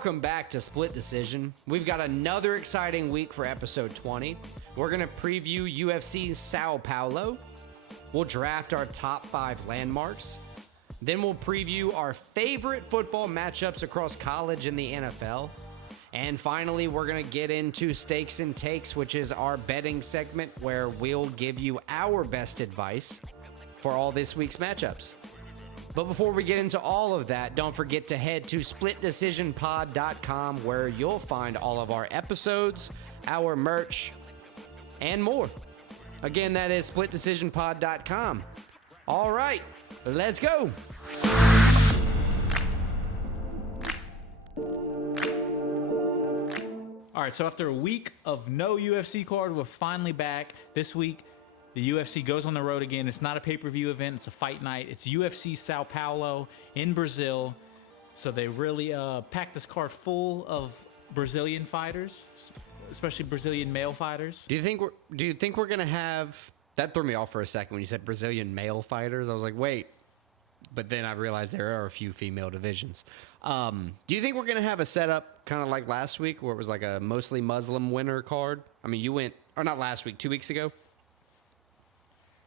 Welcome back to Split Decision. We've got another exciting week for episode 20. We're going to preview UFC's Sao Paulo. We'll draft our top 5 landmarks. Then we'll preview our favorite football matchups across college and the NFL. And finally, we're going to get into Stakes and Takes, which is our betting segment where we'll give you our best advice for all this week's matchups. But before we get into all of that, don't forget to head to splitdecisionpod.com where you'll find all of our episodes, our merch, and more. Again, that is splitdecisionpod.com. All right, let's go. All right, so after a week of no UFC card, we're finally back. This week, the UFC goes on the road again. It's not a pay-per-view event. It's a fight night. It's UFC Sao Paulo in Brazil. So they really packed this card full of Brazilian fighters, especially Brazilian male fighters. Do you think we're gonna have that? Threw me off for a second when you said Brazilian male fighters. I was like, wait. But then I realized there are a few female divisions. Do you think we're going to have a setup kind of like last week where it was like a mostly Muslim winner card? I mean, you went, or not last week, 2 weeks ago?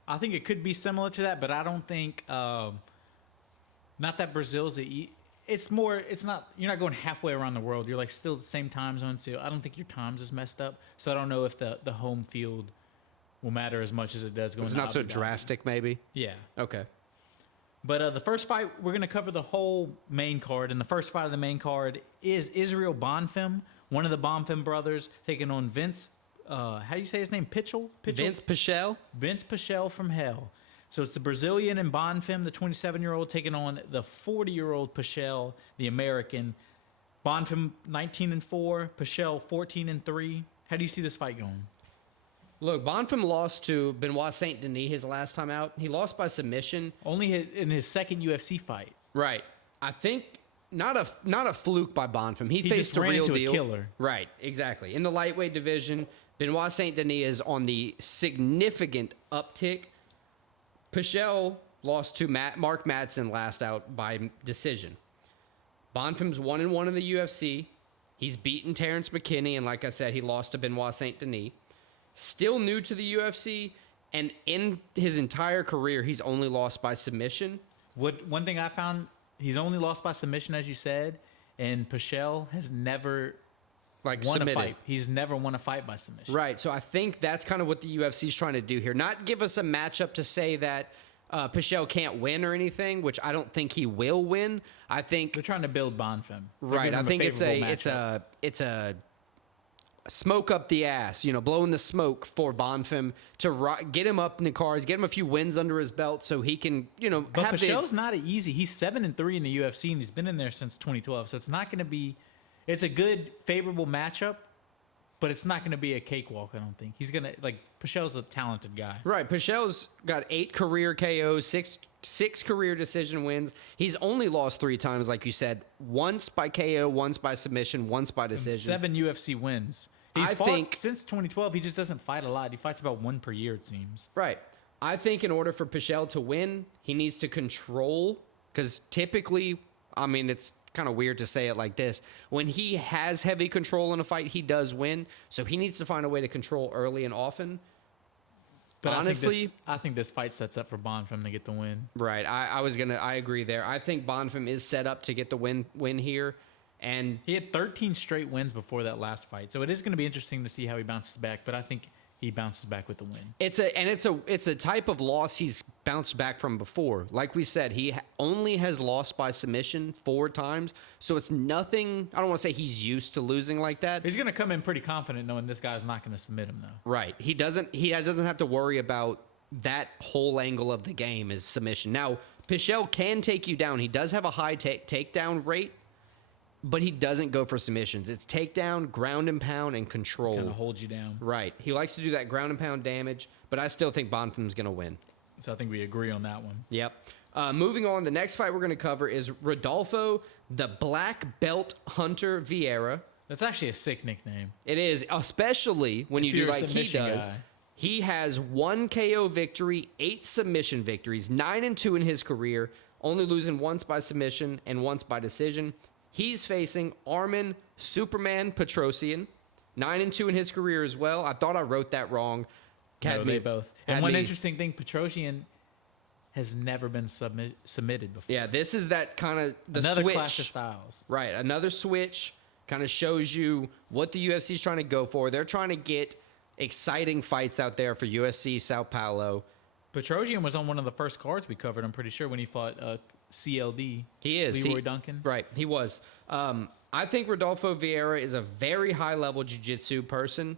I think it could be similar to that, but I don't think, not that Brazil's, it's not, you're not going halfway around the world. You're like still the same time zone, so I don't think your times is messed up. So I don't know if the home field will matter as much as it does going to It's not so drastic, maybe? Yeah. Okay. But the first fight, we're going to cover the whole main card. And the first fight of the main card is Israel Bonfim, one of the Bonfim brothers, taking on Vince, how do you say his name? Pitchell? Vince Pichel? Vince Pichel from hell. So it's the Brazilian and Bonfim, the 27-year-old, taking on the 40-year-old Pichel, the American. Bonfim 19-4, Pichel 14-3. How do you see this fight going? Look, Bonfim lost to Benoit Saint Denis his last time out. He lost by submission. Only in his second UFC fight. Right. I think not a fluke by Bonfim. He faced just the ran real into deal. a killer. Right, exactly. In the lightweight division, Benoit Saint Denis is on the significant uptick. Pichel lost to Mark Madsen last out by decision. Bonfim's 1-1 in the UFC. He's beaten Terrence McKinney, and like I said, he lost to Benoit Saint Denis. Still new to the UFC, and in his entire career, he's only lost by submission. One thing I found, he's only lost by submission, as you said, and Pichel has never won a fight. He's never won a fight by submission. Right, so I think that's kind of what the UFC is trying to do here. Not give us a matchup to say that Pichel can't win or anything, which I don't think he will win. I think they're trying to build Bonfim. Right, I think it's a smoke up the ass, blowing the smoke for Bonfim to get him up in the cars, get him a few wins under his belt so he can, But Pichel's not easy. He's 7-3 in the UFC, and he's been in there since 2012. So it's not going to be – it's a good, favorable matchup, but it's not going to be a cakewalk, I don't think. He's going to – Pichel's a talented guy. Right. Pichel's got 8 career KOs, six career decision wins. He's only lost 3 times, like you said. Once by KO, once by submission, once by decision. 7 UFC wins. He's fought since 2012. He just doesn't fight a lot. He fights about 1 per year, it seems. Right. I think in order for Pichel to win, he needs to control, because typically, I mean, it's kind of weird to say it like this. When he has heavy control in a fight, he does win. So he needs to find a way to control early and often. But honestly, I think this fight sets up for Bonfim to get the win. Right. I agree there. I think Bonfim is set up to get the win here. And he had 13 straight wins before that last fight. So it is going to be interesting to see how he bounces back, but I think he bounces back with the win. It's a type of loss he's bounced back from before. Like we said, he only has lost by submission 4 times. So it's nothing. I don't want to say he's used to losing like that. He's going to come in pretty confident knowing this guy's not going to submit him, though. Right. He doesn't have to worry about that whole angle of the game is submission. Now, Pichel can take you down. He does have a high takedown rate. But he doesn't go for submissions. It's takedown, ground and pound, and control. Kind of holds you down. Right. He likes to do that ground and pound damage, but I still think Bonfim's going to win. So I think we agree on that one. Yep. Moving on, the next fight we're going to cover is Rodolfo, the Black Belt Hunter Vieira. That's actually a sick nickname. It is, especially when you do like he does. Guy. He has 1 KO victory, 8 submission victories, 9-2 in his career, only losing once by submission and once by decision. He's facing Armin Superman Petrosian, 9-2 in his career as well. I thought I wrote that wrong. They both. And one interesting thing, Petrosian has never been submitted before. Yeah, this is that kind of another switch. clash of styles. Right, another switch kind of shows you what the UFC is trying to go for. They're trying to get exciting fights out there for UFC Sao Paulo. Petrosian was on one of the first cards we covered, I'm pretty sure, when he fought CLD. He is. Leroy Duncan. Right, he was. I think Rodolfo Vieira is a very high-level jiu-jitsu person.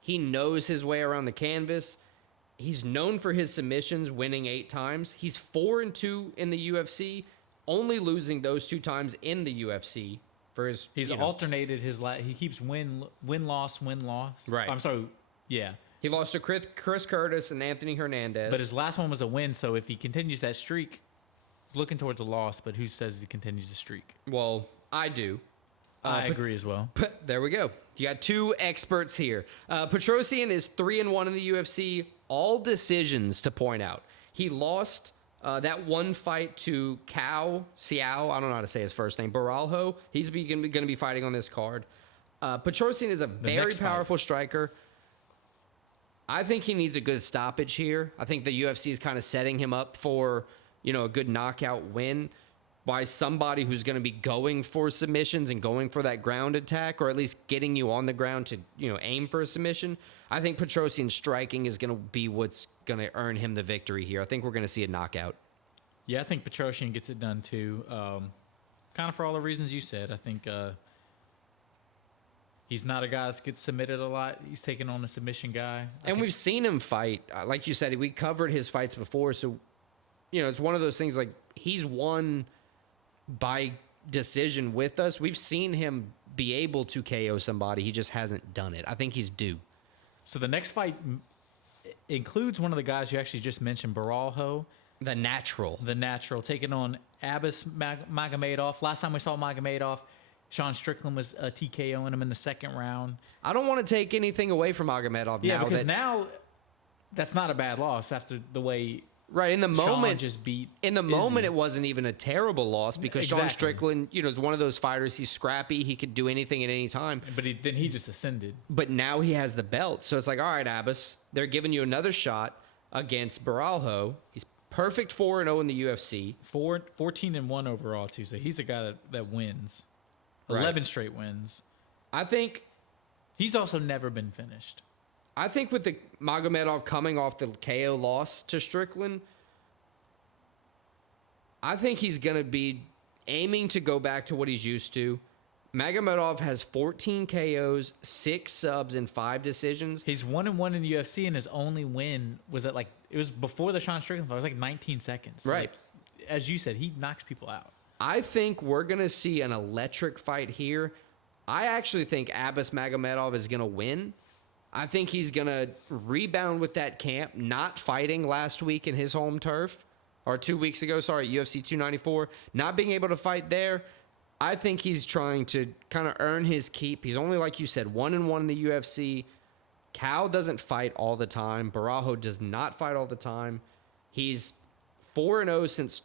He knows his way around the canvas. He's known for his submissions, winning 8 times. He's 4-2 in the UFC, only losing those 2 times in the UFC. He's alternated his he keeps win loss. Right. I'm sorry. Yeah. He lost to Chris Curtis and Anthony Hernandez. But his last one was a win, so if he continues that streak, he's looking towards a loss, but who says he continues the streak? Well, I do. I agree as well. There we go. You got 2 experts here. Petrosian is 3-1 in the UFC, all decisions to point out. He lost that one fight to Xiao, I don't know how to say his first name, Baralho. He's going to be fighting on this card. Petrosian is a very powerful striker. I think he needs a good stoppage here. I think the UFC is kind of setting him up for, a good knockout win by somebody who's going to be going for submissions and going for that ground attack, or at least getting you on the ground to, aim for a submission. I think Petrosian's striking is going to be what's going to earn him the victory here. I think we're going to see a knockout. Yeah, I think Petrosian gets it done too. Kind of for all the reasons you said. I think he's not a guy that gets submitted a lot. He's taking on a submission guy. And we've seen him fight. Like you said, we covered his fights before. So, it's one of those things like he's won by decision with us. We've seen him be able to KO somebody. He just hasn't done it. I think he's due. So the next fight includes one of the guys you actually just mentioned, Baralho. The natural, taking on Abbas Magomedov. Last time we saw Magomedov, Sean Strickland was TKOing him in the second round. I don't want to take anything away from Magomedov. Yeah, because now that's not a bad loss after the way. Right, in the moment, Sean just beat in the Izzy. moment, it wasn't even a terrible loss because Exactly. Sean Strickland, is one of those fighters. He's scrappy. He could do anything at any time. But then he just ascended. But now he has the belt. So it's like, all right, Abbas, they're giving you another shot against Baralho. He's perfect 4-0 in the UFC. 14-1 overall, too. So he's a guy that wins. Right. 11 straight wins. I think he's also never been finished. I think with the Magomedov coming off the KO loss to Strickland, I think he's going to be aiming to go back to what he's used to. Magomedov has 14 KOs, 6 subs, and 5 decisions. He's 1-1 in the UFC, and his only win was it was before the Sean Strickland fight. It was like 19 seconds. Right. As you said, he knocks people out. I think we're going to see an electric fight here. I actually think Abbas Magomedov is going to win. I think he's going to rebound with that camp, not fighting last week in his home turf, or 2 weeks ago, UFC 294, not being able to fight there. I think he's trying to kind of earn his keep. He's only, like you said, 1-1 in the UFC. Cal doesn't fight all the time. Baralho does not fight all the time. He's 4-0 since,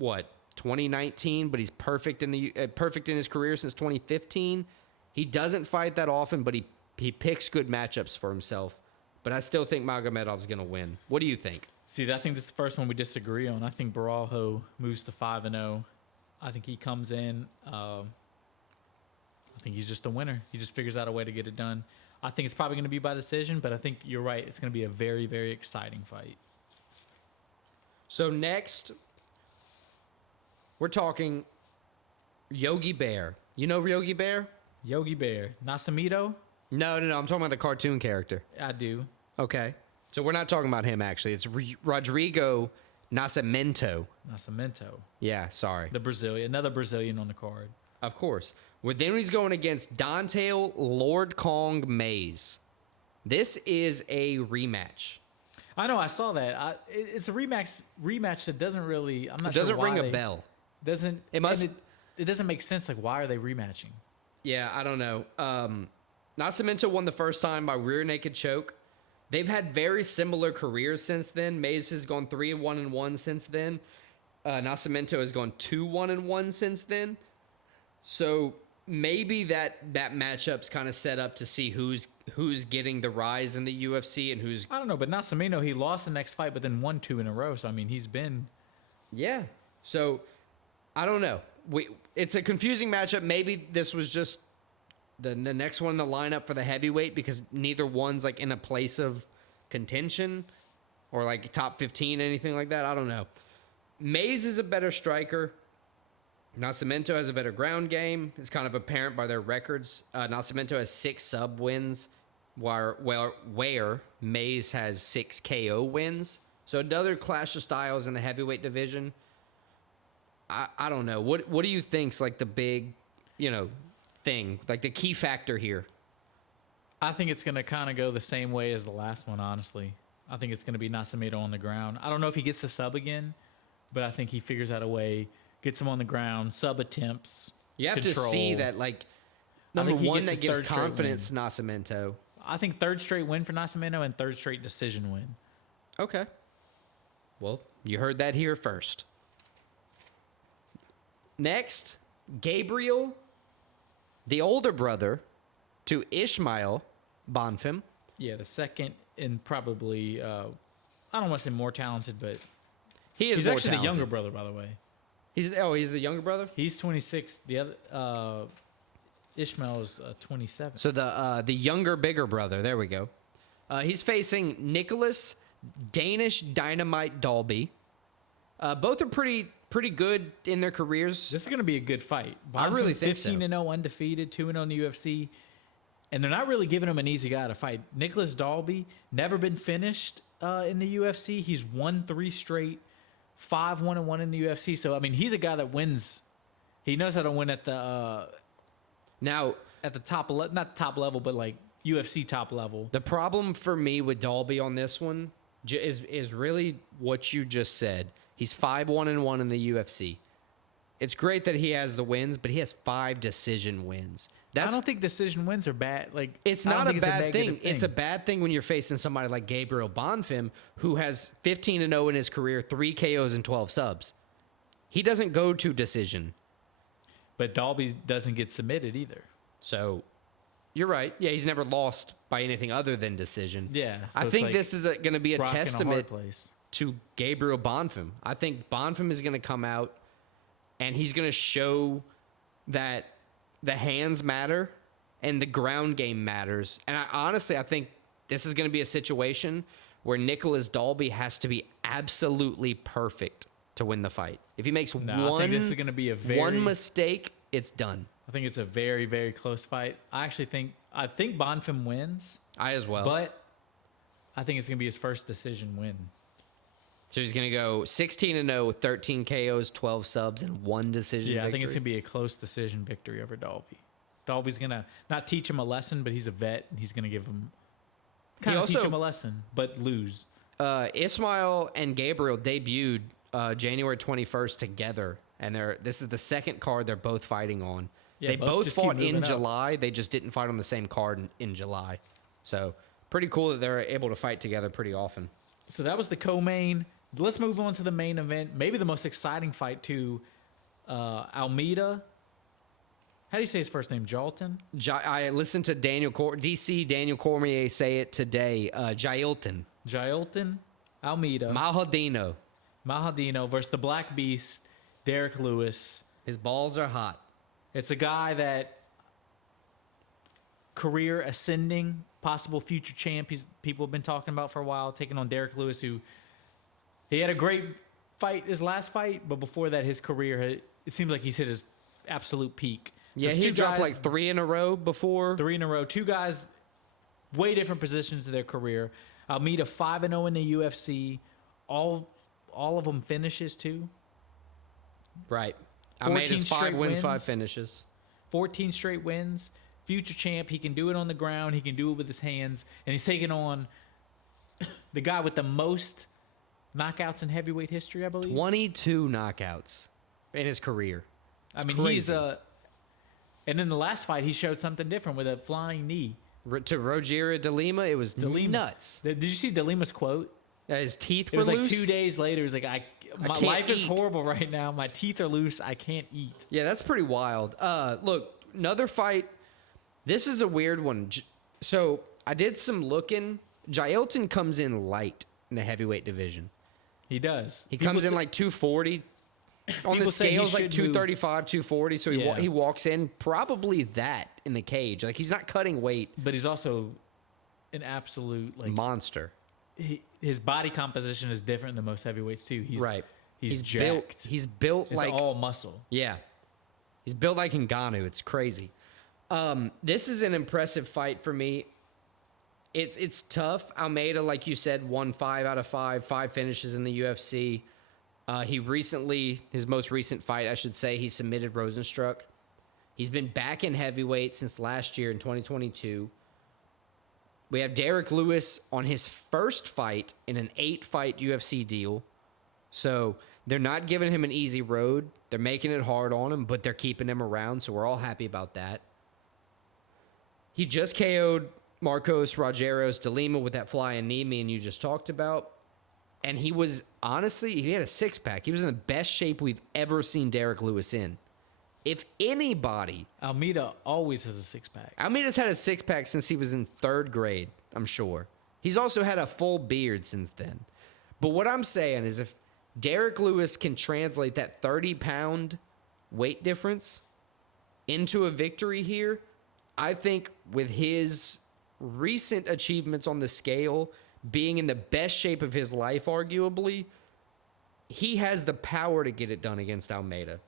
2019, but he's perfect in his career since 2015. He doesn't fight that often, but he picks good matchups for himself. But I still think Magomedov's going to win. What do you think? See, I think this is the first one we disagree on. I think Baralho moves to 5-0. I think he comes in. I think he's just a winner. He just figures out a way to get it done. I think it's probably going to be by decision, but I think you're right. It's going to be a very, very exciting fight. So next, we're talking Yogi Bear. You know Yogi Bear? Yogi Bear. Nasamito? No. I'm talking about the cartoon character. I do. Okay. So we're not talking about him, actually. It's Rodrigo Nascimento. Yeah, sorry. Another Brazilian on the card. Of course. Then he's going against Dante Lord Kong Mays. This is a rematch. I know, I saw that. It's a rematch that doesn't really. I'm not sure. Doesn't ring a bell. Doesn't it? Must. It doesn't make sense. Like, why are they rematching? Yeah, I don't know. Nascimento won the first time by rear naked choke. They've had very similar careers since then. Mays has gone 3-1-1 since then. Nascimento has gone 2-1-1 since then. So maybe that matchup's kind of set up to see who's getting the rise in the UFC and who's. I don't know, but Nascimento, he lost the next fight, but then won 2 in a row. So I mean, he's been. Yeah. So I don't know. It's a confusing matchup. Maybe this was just the next one in the lineup for the heavyweight because neither one's like in a place of contention or like top 15, anything like that. I don't know. Mays is a better striker. Nascimento has a better ground game. It's kind of apparent by their records. Nascimento has 6 sub wins, where Mays has 6 KO wins. So another clash of styles in the heavyweight division. I don't know. What do you think's like the big, thing, like the key factor here? I think it's going to kind of go the same way as the last one, honestly. I think it's going to be Nascimento on the ground. I don't know if he gets the sub again, but I think he figures out a way, gets him on the ground, sub attempts. You have control. to see that, like, number one, that gives confidence to Nascimento. I think 3rd straight win for Nascimento and 3rd straight decision win. Okay. Well, you heard that here first. Next, Gabriel, the older brother to Ishmael Bonfim. Yeah, the second and probably, I don't want to say more talented, but he's more actually talented. The younger brother, by the way. He's the younger brother? He's 26. The other Ishmael is 27. So the younger, bigger brother. There we go. He's facing Nicholas Danish Dynamite Dalby. Both are pretty good in their careers. This is going to be a good fight. I really think so. 15-0 undefeated, 2-0 in the UFC. And they're not really giving him an easy guy to fight. Nicholas Dalby, never been finished in the UFC. He's won 3 straight, 5-1-1 in the UFC. So, I mean, he's a guy that wins. He knows how to win at the now at the top, not top level, but like UFC top level. The problem for me with Dalby on this one is really what you just said. He's 5-1-1 in the UFC. It's great that he has the wins, but he has 5 decision wins. I don't think decision wins are bad. Like, it's not a bad thing. It's a bad thing when you're facing somebody like Gabriel Bonfim, who has 15-0 in his career, 3 KOs and 12 subs. He doesn't go to decision. But Dalby doesn't get submitted either. So, you're right. Yeah, he's never lost by anything other than decision. Yeah. So I think like this is going to be a testament to Gabriel Bonfim. I think Bonfim is going to come out and he's going to show that the hands matter and the ground game matters. And I think this is going to be a situation where Nicholas Dalby has to be absolutely perfect to win the fight. If he makes I think this is going to be one mistake, it's done. I think it's a very, very close fight. I think Bonfim wins. I as well. But I think it's going to be his first decision win. So he's going to go 16-0 with 13 KOs, 12 subs, and 1 decision victory. I think it's going to be a close decision victory over Dalby. Dalby's going to not teach him a lesson, but he's a vet, and he's going to give him teach him a lesson, but lose. Ismail and Gabriel debuted January 21st together, and this is the second card they're both fighting on. Yeah, they both fought in July. They just didn't fight on the same card in July. So pretty cool that they're able to fight together pretty often. So that was the co-main. Let's move on to the main event. Maybe the most exciting fight too. Almeida. How do you say his first name? Jalton? I listened to Daniel Cormier say it today. Jailton. Almeida. Mahadino versus the Black Beast, Derek Lewis. His balls are hot. It's a guy that career ascending, possible future champ. People have been talking about for a while, taking on Derek Lewis, who he had a great fight his last fight, but before that, his career it seems like he's hit his absolute peak. Yeah, he dropped like 3 in a row before. 3 in a row. 2 guys, way different positions in their career. Almeida 5-0 in the UFC. All of them finishes too. Right. Almeida's 5 wins, 5 finishes. 14 straight wins. Future champ. He can do it on the ground. He can do it with his hands. And he's taking on the guy with the most knockouts in heavyweight history, I believe. 22 knockouts in his career. I mean, crazy. And in the last fight, he showed something different with a flying knee. To Rogerio de Lima, it was nuts. Did you see de Lima's quote? His teeth It were was like loose? 2 days later. It was like, my can't life is eat. horrible right now. My teeth are loose. I can't eat. Yeah, that's pretty wild. Look, another fight. This is a weird one. So I did some looking. Jailton comes in light in the heavyweight division. He does. He comes in like 240. On the People say he scales, like should 235, 240. So Yeah. he walks in probably that in the cage. Like, he's not cutting weight. But he's also an absolute, like, Monster. his body composition is different than most heavyweights too. He's Right. He's built. jacked. He's built It's like all muscle. Yeah. He's built like Ngannou. It's crazy. This is an impressive fight for me. It's tough. Almeida, like you said, won 5 out of 5 finishes in the UFC. His most recent fight, I should say, he submitted Rosenstruck. He's been back in heavyweight since last year in 2022. We have Derek Lewis on his first fight in an 8-fight UFC deal. So they're not giving him an easy road. They're making it hard on him, but they're keeping him around, so we're all happy about that. He just KO'd Marcos Rogeros de Lima with that flying knee me and you just talked about. And he was, honestly, he had a six-pack. He was in the best shape we've ever seen Derek Lewis in. If anybody... Almeida always has a six-pack. Almeida's had a six-pack since he was in 3rd grade, I'm sure. He's also had a full beard since then. But what I'm saying is if Derek Lewis can translate that 30-pound weight difference into a victory here, I think with his recent achievements on the scale, being in the best shape of his life, arguably, he has the power to get it done against Almeida.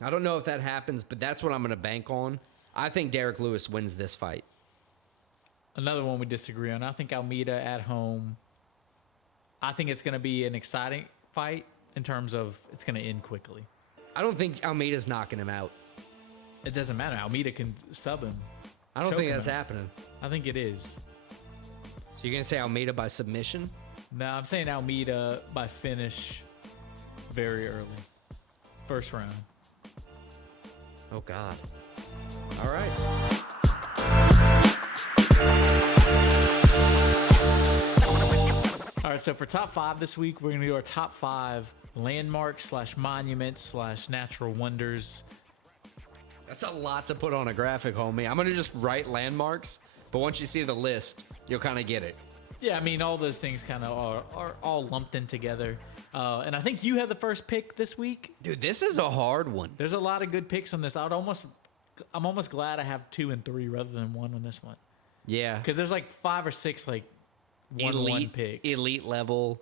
I don't know if that happens, but that's what I'm going to bank on. I think Derek Lewis wins this fight. Another one we disagree on. I think Almeida at home. I think it's going to be an exciting fight in terms of it's going to end quickly. I don't think Almeida's knocking him out. It doesn't matter. Almeida can sub him. I don't Choke think him that's out. happening. I think it is. So you're going to say Almeida by submission? No, I'm saying Almeida by finish very early. First round. Oh, God. All right. All right, so for top 5 this week, we're going to do our top 5 landmarks / monuments / natural wonders. That's a lot to put on a graphic, homie. I'm going to just write landmarks, but once you see the list, you'll kind of get it. Yeah, I mean, all those things kind of are all lumped in together. And I think you had the first pick this week. Dude, this is a hard one. There's a lot of good picks on this. I'm almost glad I have 2 and 3 rather than 1 on this one. Yeah. Because there's like 5 or 6 like 1-1 picks. Elite level.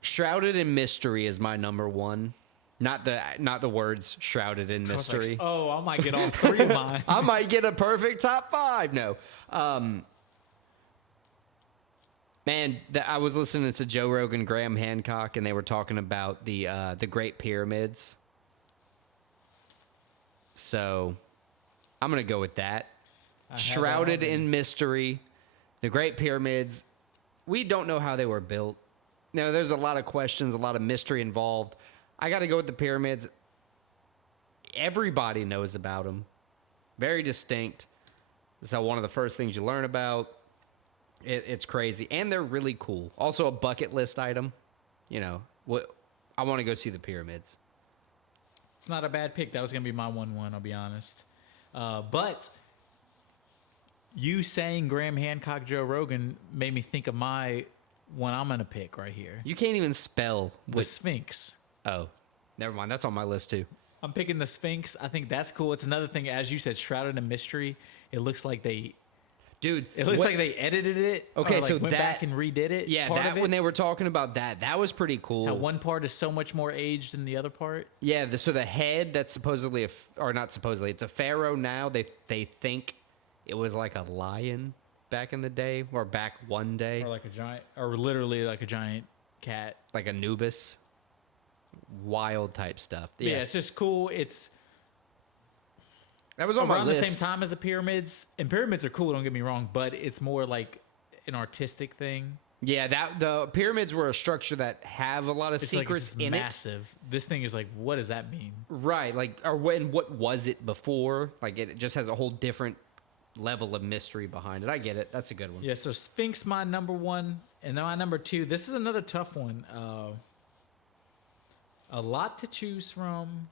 Shrouded in Mystery is my number 1. Not the words shrouded in I was like, mystery. oh, I might get all 3 of mine. I might get a perfect top 5. No. Man, I was listening to Joe Rogan, Graham Hancock, and they were talking about the Great Pyramids. So I'm going to go with that. Shrouded in Mystery. The Great Pyramids. We don't know how they were built. No, there's a lot of questions, a lot of mystery involved. I got to go with the pyramids. Everybody knows about them. Very distinct. So one of the first things you learn about. It's crazy. And they're really cool. Also a bucket list item. You know, I want to go see the pyramids. It's not a bad pick. That was going to be my 1-1, I'll be honest. But you saying Graham Hancock, Joe Rogan made me think of my one I'm going to pick right here. You can't even spell The Sphinx. Oh, never mind. That's on my list too. I'm picking the Sphinx. I think that's cool. It's another thing, as you said, shrouded in mystery. It looks like they... Dude, it looks like they edited it. Okay, or like so went back and redid it. Yeah, that when they were talking about that was pretty cool. How one part is so much more aged than the other part. Yeah, so the head that's supposedly or not supposedly, it's a pharaoh now. They think it was like a lion back in the day, or back one day, Or like a giant, or literally like a giant cat. like Anubis. Wild type stuff. Yeah, it's just cool. It's that was on my around list. the same time as the pyramids, and pyramids are cool. Don't get me wrong, but it's more like an artistic thing. Yeah, the pyramids were a structure that have a lot of It's secrets like in massive. This thing is like, what does that mean? it. Right, like, or what was it before? Like, it just has a whole different level of mystery behind it. I get it. That's a good one. Yeah, so Sphinx, my number one, and then my number two. This is another tough one. A lot to choose from,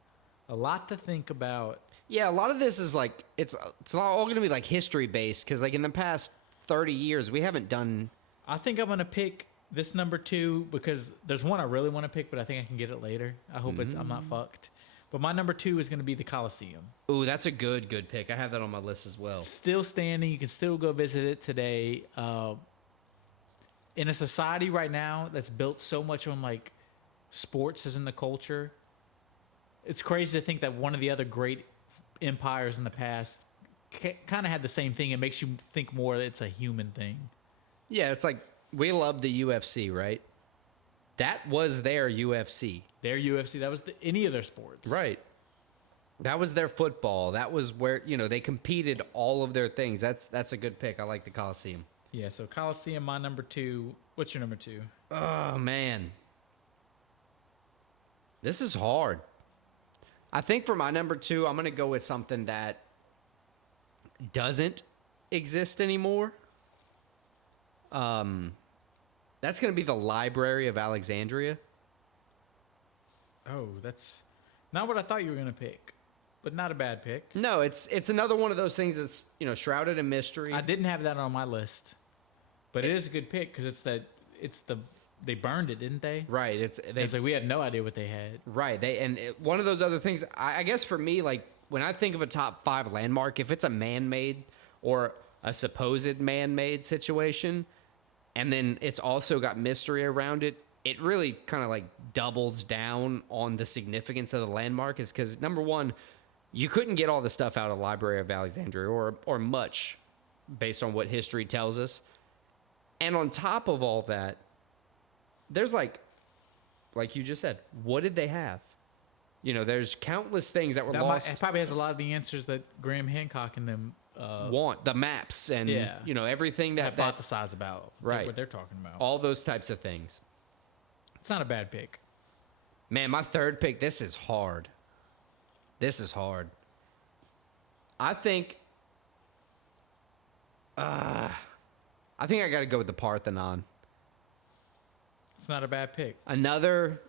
a lot to think about. Yeah, a lot of this is like it's not all going to be like history based because like in the past 30 years we haven't done. I think I'm gonna pick this number two because there's one I really want to pick, but I think I can get it later. I hope I'm not fucked. But my number two is gonna be the Coliseum. Ooh, that's a good pick. I have that on my list as well. Still standing. You can still go visit it today. In a society right now that's built so much on like sports as in the culture, it's crazy to think that one of the other great empires in the past kind of had the same thing. It makes you think more that it's a human thing. Yeah, it's like we love the UFC, right? That was their UFC. Their UFC, that was any of their sports. Right. That was their football. That was where, they competed all of their things. That's a good pick. I like the Coliseum. Yeah, so Coliseum, my number two. What's your number two? Oh, man. This is hard. I think for my number two, I'm going to go with something that doesn't exist anymore. That's going to be the Library of Alexandria. Oh, that's not what I thought you were going to pick, but not a bad pick. No, it's another one of those things that's, shrouded in mystery. I didn't have that on my list, but it is a good pick because they burned it, didn't they? Right. It's like we had no idea what they had. Right. One of those other things, I guess for me, like when I think of a top 5 landmark, if it's a man-made or a supposed man-made situation, and then it's also got mystery around it, it really kind of like doubles down on the significance of the landmark. Is because number one, you couldn't get all the stuff out of the Library of Alexandria or much based on what history tells us. And on top of all that, there's like you just said, what did they have? There's countless things that were lost. It probably has a lot of the answers that Graham Hancock and them want the maps and everything that hypothesize about. Right. What they're talking about. All those types of things. It's not a bad pick. Man, my third pick, this is hard. I think I got to go with the Parthenon. It's not a bad pick. Another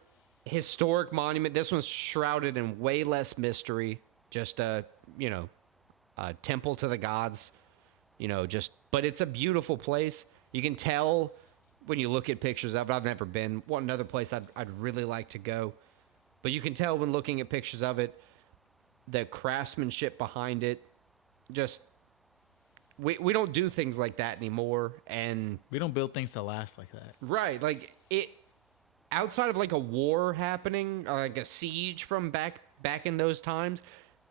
historic monument. This one's shrouded in way less mystery. Just a temple to the gods. But it's a beautiful place. You can tell when you look at pictures of it. I've never been. Another place I'd really like to go. But you can tell when looking at pictures of it, the craftsmanship behind it. Just we don't do things like that anymore, and we don't build things to last like that. Right, like it outside of like a war happening, or like a siege from back in those times,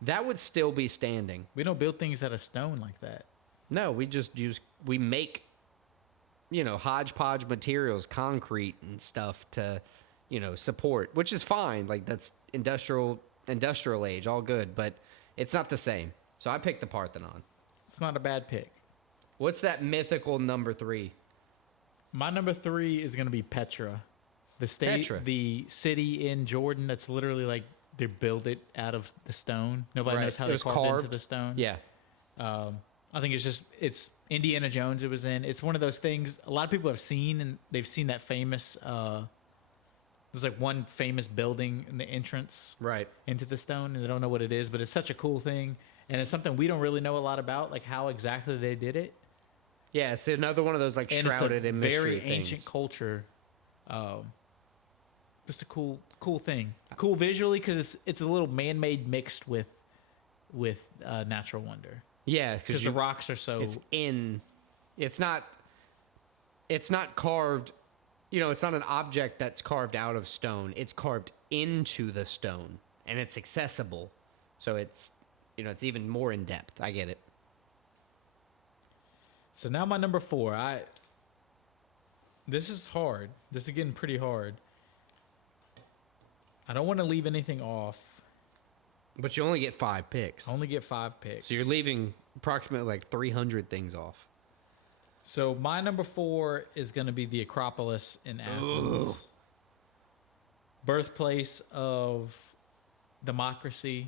that would still be standing. We don't build things out of stone like that. No, we make hodgepodge materials, concrete and stuff to support, which is fine. Like that's industrial age, all good, but it's not the same. So I picked the Parthenon. It's not a bad pick. What's that mythical number 3? My number 3 is going to be Petra. The city in Jordan that's literally like they build it out of the stone. Nobody knows how they carved into the stone. Yeah. I think it's Indiana Jones it was in. It's one of those things a lot of people have seen, and they've seen that famous there's like one famous building in the entrance into the stone, and they don't know what it is, but it's such a cool thing. And it's something we don't really know a lot a lot, like how exactly they did it. Yeah, it's another one of those like shrouded in mystery very ancient culture. Just a cool thing. Cool visually because it's a little man-made mixed with natural wonder. Yeah, because the rocks are so. It's not carved. It's not an object that's carved out of stone. It's carved into the stone, and it's accessible. So it's. It's even more in depth. I get it. So now my number 4. This is hard. This is getting pretty hard. I don't want to leave anything off. But you only get 5 picks. I only get 5 picks. So you're leaving approximately like 300 things off. So my number 4 is going to be the Acropolis in Athens. Ugh. Birthplace of democracy.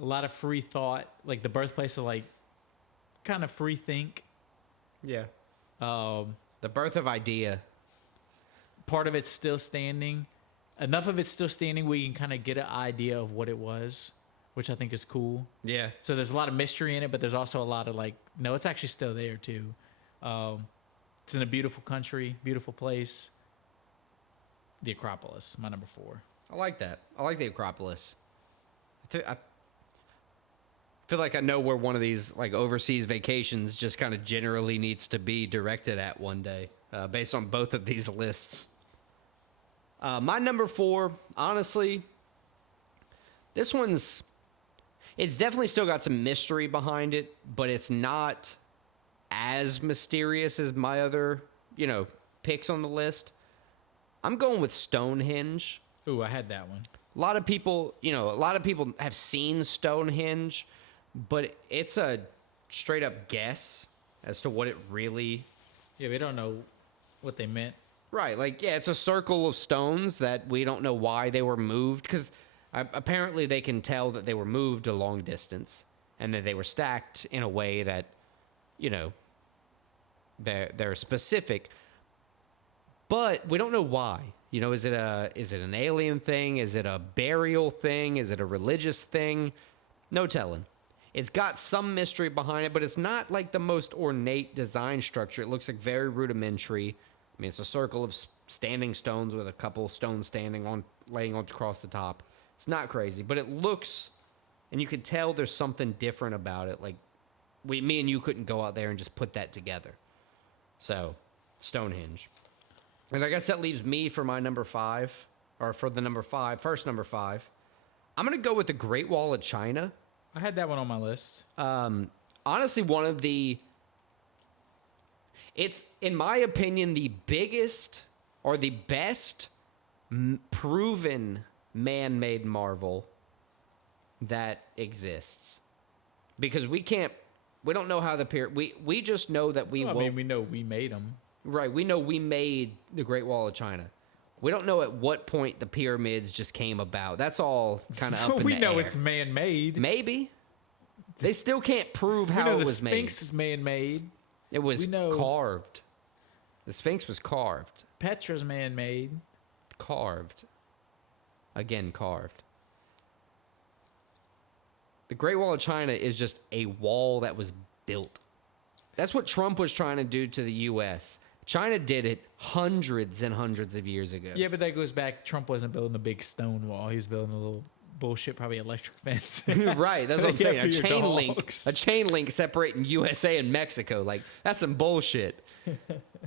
a lot of free thought, like the birthplace of like kind of free think. Yeah. Um, The birth of idea. Part of it's still standing. Enough of it's still standing where you can kind of get an idea of what it was, which I think is cool. Yeah. So there's a lot of mystery in it, but there's also a lot of like, no, it's actually still there too. It's in a beautiful country, beautiful place. The Acropolis, my number 4. I like that. I like the Acropolis. I feel like I know where one of these like overseas vacations just kind of generally needs to be directed at one day, based on both of these lists. My number 4, honestly, it's definitely still got some mystery behind it, but it's not as mysterious as my other, picks on the list. I'm going with Stonehenge. Ooh, I had that one. A lot of people have seen Stonehenge, but it's a straight up guess as to what it really. Yeah, we don't know what they meant. Right, like, yeah, it's a circle of stones that we don't know why they were moved, because apparently they can tell that they were moved a long distance, and that they were stacked in a way that, they're specific, but we don't know why. Is it an alien thing? Is it a burial thing? Is it a religious thing? No telling. It's got some mystery behind it, but it's not like the most ornate design structure. It looks like very rudimentary. I mean, it's a circle of standing stones with a couple stones laying across the top. It's not crazy, but it looks, and you can tell there's something different about it. Like, me and you couldn't go out there and just put that together. So, Stonehenge. And I guess that leaves me for my number 5, or for the first number 5. I'm going to go with the Great Wall of China. I had that one on my list. Honestly, it's, in my opinion, the biggest or the best proven man-made marvel that exists. Because we don't know how the pyramid, we just know that we know we made them. Right, we know we made the Great Wall of China. We don't know at what point the pyramids just came about. That's all kind of up in the air. We know it's man-made. Maybe. They still can't prove how it was made. The Sphinx is man-made. It was carved. The Sphinx was carved. Petra's man-made. Carved. Again, carved. The Great Wall of China is just a wall that was built. That's what Trump was trying to do to the U.S. China did it hundreds and hundreds of years ago. Yeah, but that goes back. Trump wasn't building a big stone wall. He was building a little bullshit, probably electric fence. Right, that's what I'm saying. A chain link separating USA and Mexico. Like, that's some bullshit.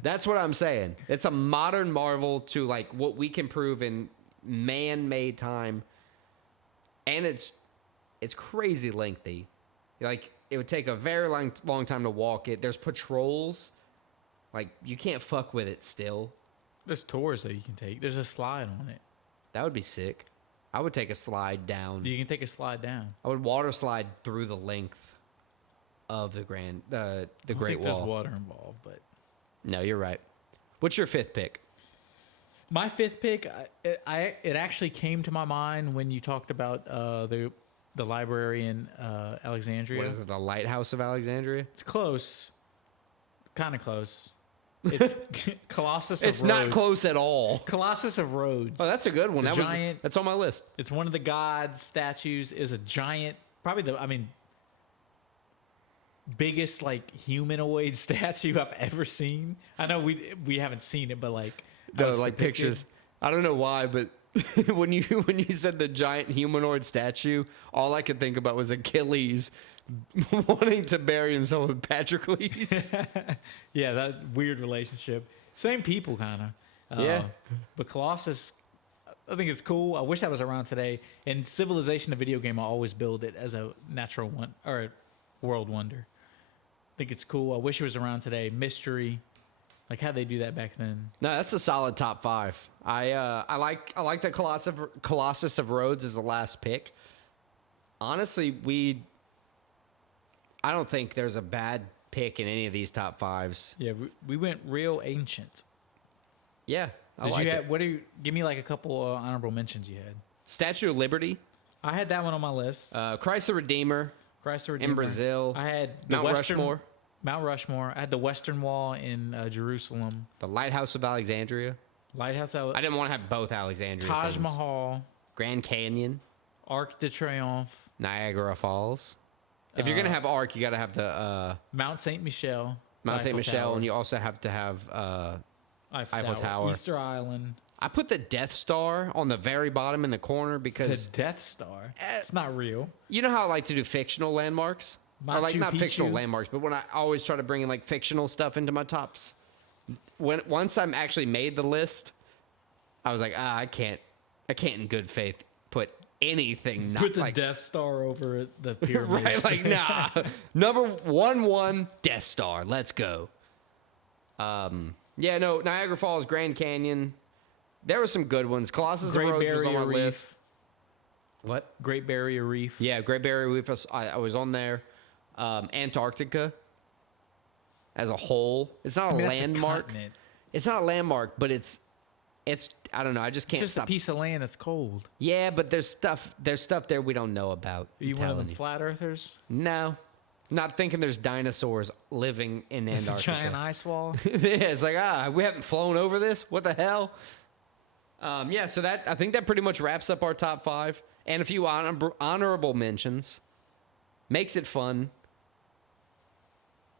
That's what I'm saying. It's a modern marvel to like what we can prove in man-made time, and it's crazy lengthy. Like, it would take a very long time to walk it. There's patrols. Like, you can't fuck with it still. There's tours that you can take. There's a slide on it. That would be sick. I would take a slide down. You can take a slide down. I would water slide through the length of the Great Wall. There's water involved, but no, you're right. What's your 5th pick? My 5th pick, it actually came to my mind when you talked about the library in Alexandria. What is it, the Lighthouse of Alexandria? It's close. Kind of close. It's Colossus of Rhodes. It's not close at all. Colossus of Rhodes. Oh, that's a good one. That's on my list. It's one of the god statues. Is a giant, probably biggest like humanoid statue I've ever seen. I know we haven't seen it, but like pictures. I don't know why, but when you said the giant humanoid statue, all I could think about was Achilles wanting to bury himself with Patroclus. Yeah, that weird relationship. Same people, kind of. Yeah. But Colossus, I think it's cool. I wish that was around today. In Civilization, the video game, I always build it as a natural one or a world wonder. I think it's cool. I wish it was around today. Mystery. Like, how'd they do that back then? No, that's a solid top 5. I like the Colossus of Rhodes as the last pick. Honestly, I don't think there's a bad pick in any of these top 5s. Yeah, we went real ancient. Yeah, Give me like a couple honorable mentions you had. Statue of Liberty. I had that one on my list. Christ the Redeemer Christ the Redeemer. in Brazil. I had the Mount Western, Rushmore. Mount Rushmore. I had the Western Wall in Jerusalem. The Lighthouse of Alexandria. Lighthouse. I didn't want to have both Alexandria Taj things. Mahal. Grand Canyon. Arc de Triomphe. Niagara Falls. If you're going to have Arc, you got to have the Mount Saint Michel. Mount St. Eiffel Michel, Tower. and you also have to have Eiffel Tower. Easter Island. I put the Death Star on the very bottom in the corner because The Death Star. It's not real. you know how I like to do fictional landmarks? Or like Machu not fictional Picchu. landmarks, but when I always try to bring in like fictional stuff into my tops. Once I'm actually made the list, I was like, I can't in good faith put anything not Put the like Death Star over the pyramids. right, like nah. Number one, Death Star. Let's go. Yeah, no, Niagara Falls, Grand Canyon. There were some good ones. Colossus of Great Rhodes was on Barrier my Reef. list. What? Great Barrier Reef. Yeah, Great Barrier Reef. I was on there. Antarctica as a whole. It's not a That's a landmark. continent. It's not a landmark, but it's I don't know. I just It's can't just stop. a piece of land that's cold. Yeah, but there's stuff there we don't know about. Are you I'm one of telling them you. flat earthers? No. Not thinking there's dinosaurs living in It's a Antarctica. giant ice wall. Yeah, it's like, we haven't flown over this? What the hell? Yeah, so I think that pretty much wraps up our top 5. And a few honorable mentions. Makes it fun.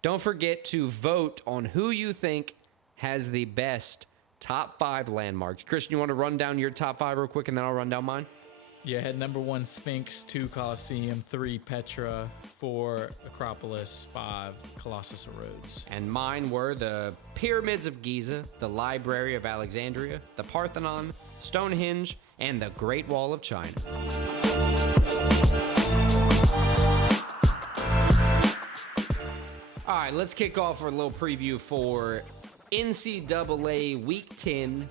Don't forget to vote on who you think has the best top 5 landmarks. Christian, you want to run down your top 5 real quick, and then I'll run down mine? Yeah, I had number 1 Sphinx, 2 Colosseum, 3 Petra, 4 Acropolis, 5 Colossus of Rhodes. And mine were the Pyramids of Giza, the Library of Alexandria, the Parthenon, Stonehenge, and the Great Wall of China. All right, let's kick off with a little preview for NCAA Week 10.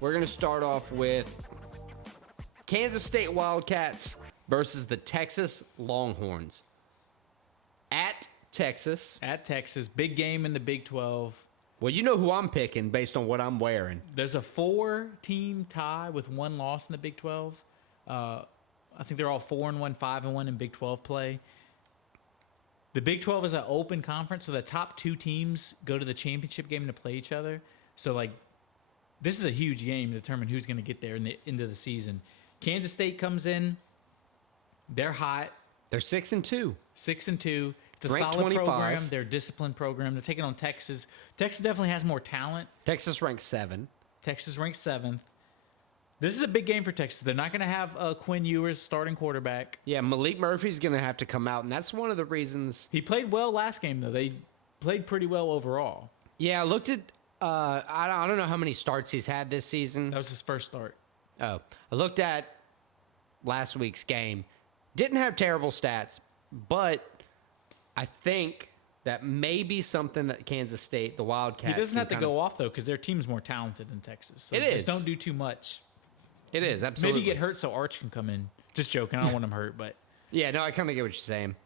We're going to start off with Kansas State Wildcats versus the Texas Longhorns. At Texas. At Texas, big game in the Big 12. Well, you know who I'm picking based on what I'm wearing. There's a 4-team tie with 1 loss in the Big 12. I think they're all 4-1, 5-1 in Big 12 play. The Big 12 is an open conference, so the top 2 teams go to the championship game to play each other. So, like, this is a huge game to determine who's going to get there in the end of the season. Kansas State comes in. They're hot. They're 6-2. 6-2. It's a Ranked solid 25. program. They're a disciplined program. They're taking on Texas. Texas definitely has more talent. Texas ranked 7. Texas ranked 7th. This is a big game for Texas. They're not going to have Quinn Ewers starting quarterback. Yeah, Malik Murphy's going to have to come out, and that's one of the reasons. He played well last game, though. They played pretty well overall. Yeah, I looked at, I don't know how many starts he's had this season. That was his first start. Oh, I looked at last week's game. Didn't have terrible stats, but I think that may be something that Kansas State, the Wildcats. He doesn't have to go off, though, because their team's more talented than Texas. So It just is. don't do too much. It is, absolutely. Maybe get hurt so Arch can come in. Just joking. I don't want him hurt, but Yeah, no, I kind of get what you're saying.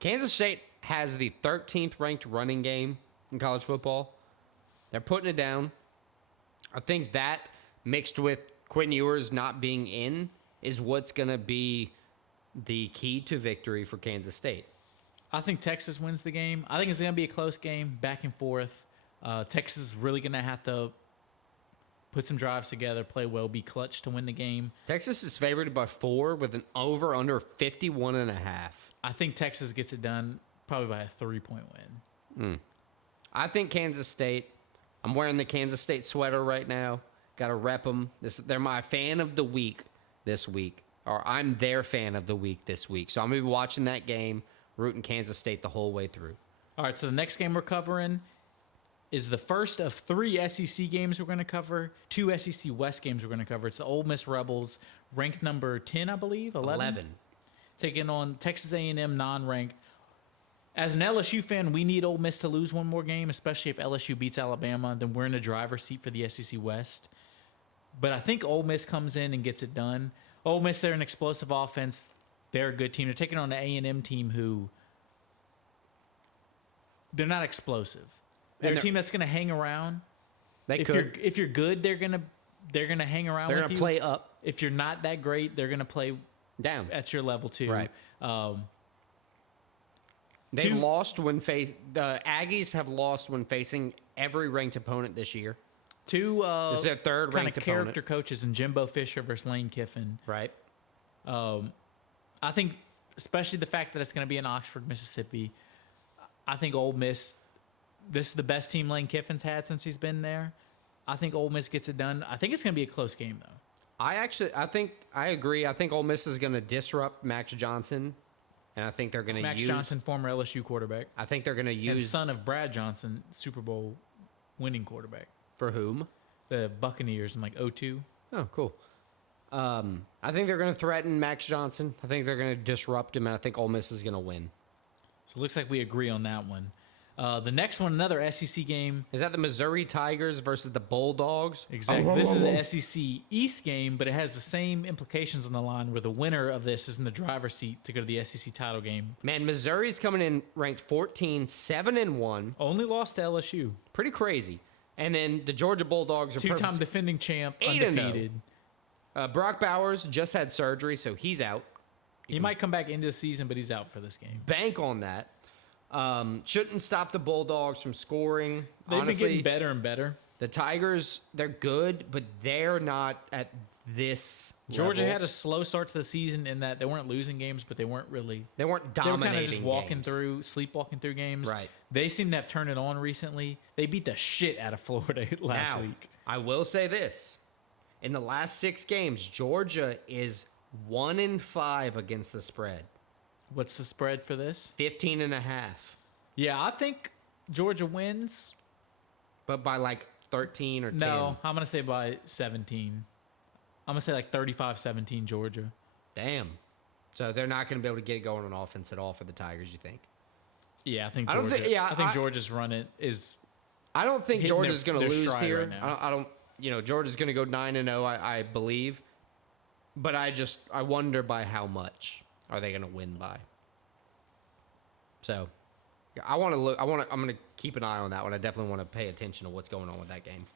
Kansas State has the 13th ranked running game in college football. They're putting it down. I think that mixed with Quinn Ewers not being in is what's going to be the key to victory for Kansas State. I think Texas wins the game. I think it's going to be a close game, back and forth. Texas is really going to have to put some drives together, play well, be clutch to win the game. Texas is favored by 4 with an over-under 51.5. I think Texas gets it done probably by a 3-point win. I think Kansas State. I'm wearing the Kansas State sweater right now. Got to rep them. They're my fan of the week this week. Or I'm their fan of the week this week. So I'm going to be watching that game, rooting Kansas State the whole way through. All right, so the next game we're covering is the first of 3 SEC games we're going to cover, 2 SEC West games we're going to cover. It's the Ole Miss Rebels, ranked number 10, I believe, 11. Taking on Texas A&M, non-ranked. As an LSU fan, we need Ole Miss to lose one more game, especially if LSU beats Alabama. Then we're in the driver's seat for the SEC West. But I think Ole Miss comes in and gets it done. Ole Miss, they're an explosive offense. They're a good team. They're taking on an A&M team who they're not explosive. They're a team that's going to hang around. If If you're good, they're going to hang around. They're with going to you. play up. if you're not that great, they're going to play down at your level too. Right. They've lost when the Aggies have lost when facing every ranked opponent this year. This is their third kind ranked of character coaches in Jimbo Fisher versus Lane Kiffin. Right. I think, especially the fact that it's going to be in Oxford, Mississippi. I think Ole Miss. This is the best team Lane Kiffin's had since he's been there. I think Ole Miss gets it done. I think it's going to be a close game though. I agree. I think Ole Miss is going to disrupt Max Johnson, and I think they're going to Max Johnson, former LSU quarterback. I think they're going to And use son of Brad Johnson, Super Bowl winning quarterback. for whom? The Buccaneers in like 2002. Oh, cool. I think they're going to threaten Max Johnson. I think they're going to disrupt him, and I think Ole Miss is going to win. So it looks like we agree on that one. The next one, another SEC game. Is that the Missouri Tigers versus the Bulldogs? Exactly. This is an SEC East game, but it has the same implications on the line where the winner of this is in the driver's seat to go to the SEC title game. Man, Missouri's coming in ranked 14, 7-1. Only lost to LSU. Pretty crazy. And then the Georgia Bulldogs are Two-time defending champ, 8-0. undefeated. Brock Bowers just had surgery, so he's out. He might come back into the season, but he's out for this game. Bank on that. Shouldn't stop the Bulldogs from scoring. They've Honestly, been getting better and better. The Tigers, they're good, but they're not at this Georgia level. had a slow start to the season in that they weren't losing games, but they weren't dominating. They were kind of just walking games. sleepwalking through games. Right. They seem to have turned it on recently. They beat the shit out of Florida last week. I will say this. In the last 6 games, Georgia is 1-5 against the spread. What's the spread for this? 15.5. Yeah, I think Georgia wins. But by like 13 or 10. No, I'm going to say by 17. I'm going to say like 35-17 Georgia. Damn. So they're not going to be able to get it going on offense at all for the Tigers, you think? Yeah, I think I Georgia. don't think- yeah, I think Georgia's run it is. I don't think hitting Georgia's going to their lose stride here. right now. I don't. Georgia's going to go 9-0, I believe. But I wonder by how much are they going to win by. So, I'm going to keep an eye on that one. I definitely want to pay attention to what's going on with that game.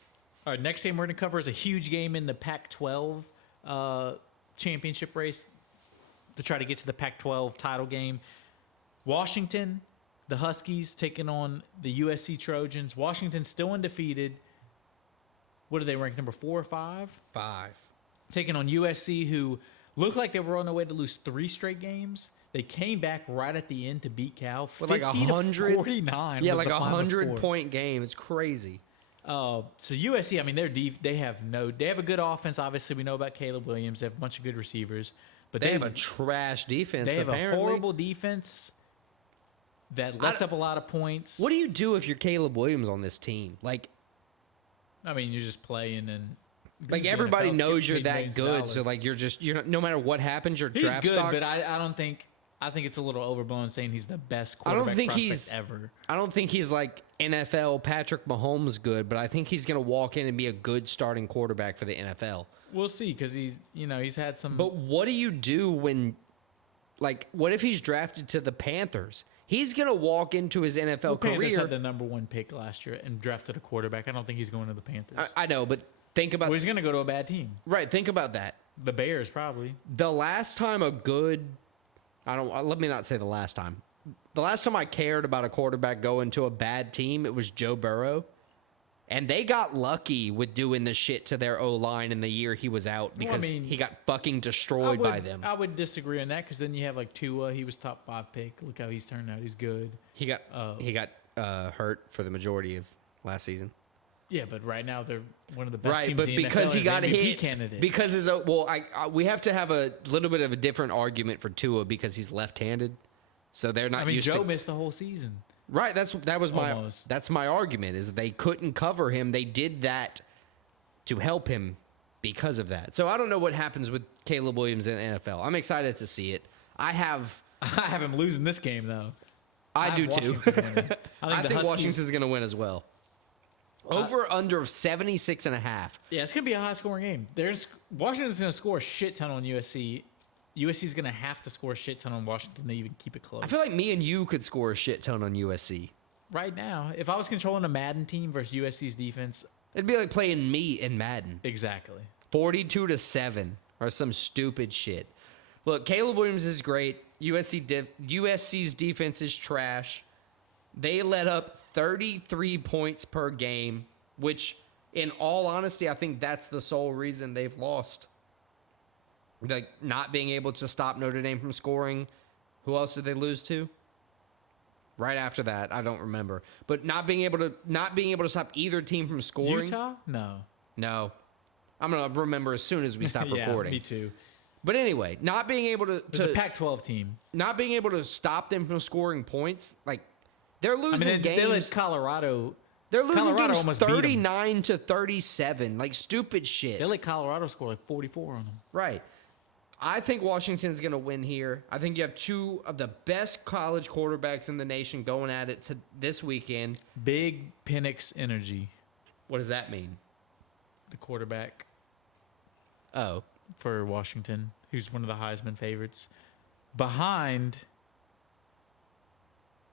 All right, next game we're going to cover is a huge game in the Pac-12 championship race to try to get to the Pac-12 title game. Washington, the Huskies, taking on the USC Trojans. Washington still undefeated. What are they ranked, number 4 or 5? 5. Taking on USC, who looked like they were on their way to lose 3 straight games. They came back right at the end to beat Cal, 50 Like 100, to 49. Yeah, was like the a final 100-point game. It's crazy. So USC, I mean, they have a good offense. Obviously, we know about Caleb Williams. They have a bunch of good receivers, but They have a trash defense. They have apparently. a horrible defense that lets up a lot of points. What do you do if you're Caleb Williams on this team? I mean, you just play and then. Everybody NFL, knows get you're paid that millions good, of so dollars. you're no matter what happens, you're He's draft good, stock. but I don't think. I think it's a little overblown saying he's the best I don't quarterback think prospect ever. I don't think he's like NFL Patrick Mahomes good, but I think he's going to walk in and be a good starting quarterback for the NFL. We'll see because he's had some. But what do you do when, what if he's drafted to the Panthers? He's going to walk into his NFL Panthers career. had the number 1 pick last year and drafted a quarterback. I don't think he's going to the Panthers. I know, but think about Well, he's going to go to a bad team. right. Think about that. The Bears probably. The last time let me not say the last time. The last time I cared about a quarterback going to a bad team, it was Joe Burrow. And they got lucky with doing the shit to their O-line in the year he was out because he got fucking destroyed by them. I would disagree on that because then you have Tua. He was top 5 pick. Look how he's turned out. He's good. He got hurt for the majority of last season. Yeah, but right now they're one of the best Right, teams but in the because NFL he as got MVP hit, candidate. because we have to have a little bit of a different argument for Tua because he's left-handed, so they're not. Joe missed the whole season. Right, that's my argument is that they couldn't cover him. They did that to help him because of that. So I don't know what happens with Caleb Williams in the NFL. I'm excited to see it. I have him losing this game though. I do too. I think Washington's going to win as well. Over under of 76.5. Yeah, it's going to be a high-scoring game. Washington's going to score a shit ton on USC. USC's going to have to score a shit ton on Washington to even keep it close. I feel like me and you could score a shit ton on USC. Right now, if I was controlling a Madden team versus USC's defense, It'd be like playing me in Madden. exactly. 42-7. or some stupid shit. Look, Caleb Williams is great. USC's defense is trash. They let up 33 points per game, which, in all honesty, I think that's the sole reason they've lost. Like, not being able to stop Notre Dame from scoring. Who else did they lose to? Right after that, I don't remember. But not being able to stop either team from scoring. Utah? No. I'm gonna remember as soon as we stop Yeah, recording. me too. But anyway, not being able to It's a Pac-12 team. not being able to stop them from scoring points, like they're losing They let games. Colorado. They're losing Colorado games almost beat 'em. 39 to 37, like stupid shit. They let Colorado score like 44 on them. Right. I think Washington's going to win here. I think you have two of the best college quarterbacks in the nation going at it this weekend. Big Penix energy. What does that mean? The quarterback Oh, for Washington, who's one of the Heisman favorites, behind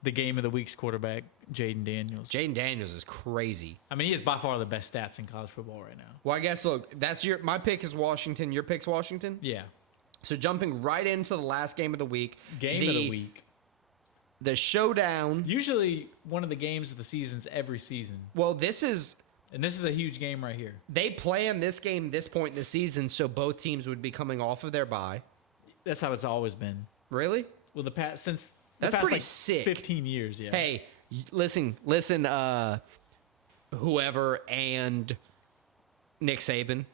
the game of the week's quarterback, Jaden Daniels. Jaden Daniels is crazy. I mean, he is by far the best stats in college football right now. Well, I guess, look, my pick is Washington. Your pick's Washington? Yeah. So jumping right into the last game of the week. Game of the week. The showdown. Usually one of the games of the seasons every season. Well, this is a huge game right here. they planned this game this point in the season so both teams would be coming off of their bye. That's how it's always been. Really? Well, since That's the past, pretty like, sick. 15 years, yeah. Hey, listen, whoever and Nick Saban.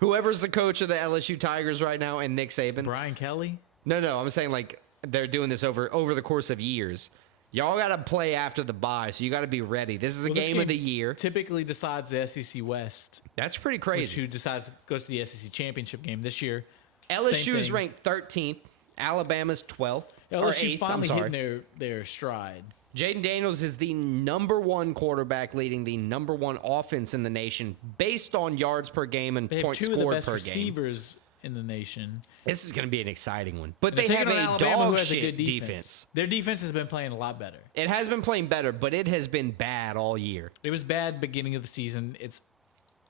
Whoever's the coach of the LSU Tigers right now and Nick Saban. Brian Kelly? No, I'm saying like they're doing this over the course of years. Y'all got to play after the bye, so you got to be ready. This is the game of the year. Typically decides the SEC West. That's pretty Which crazy. who goes to the SEC championship game this year. LSU is thing. ranked 13th. Alabama's 12th. or LSU 8th, finally I'm sorry. hitting their stride. Jaden Daniels is the number one quarterback leading the number one offense in the nation based on yards per game and They have points two of the scored best per game. receivers in the nation. This is going to be an exciting one. But They're they have taking on a Alabama, who dog has a shit good defense. Their defense has been playing a lot better. It has been playing better, but it has been bad all year. It was bad beginning of the season. It's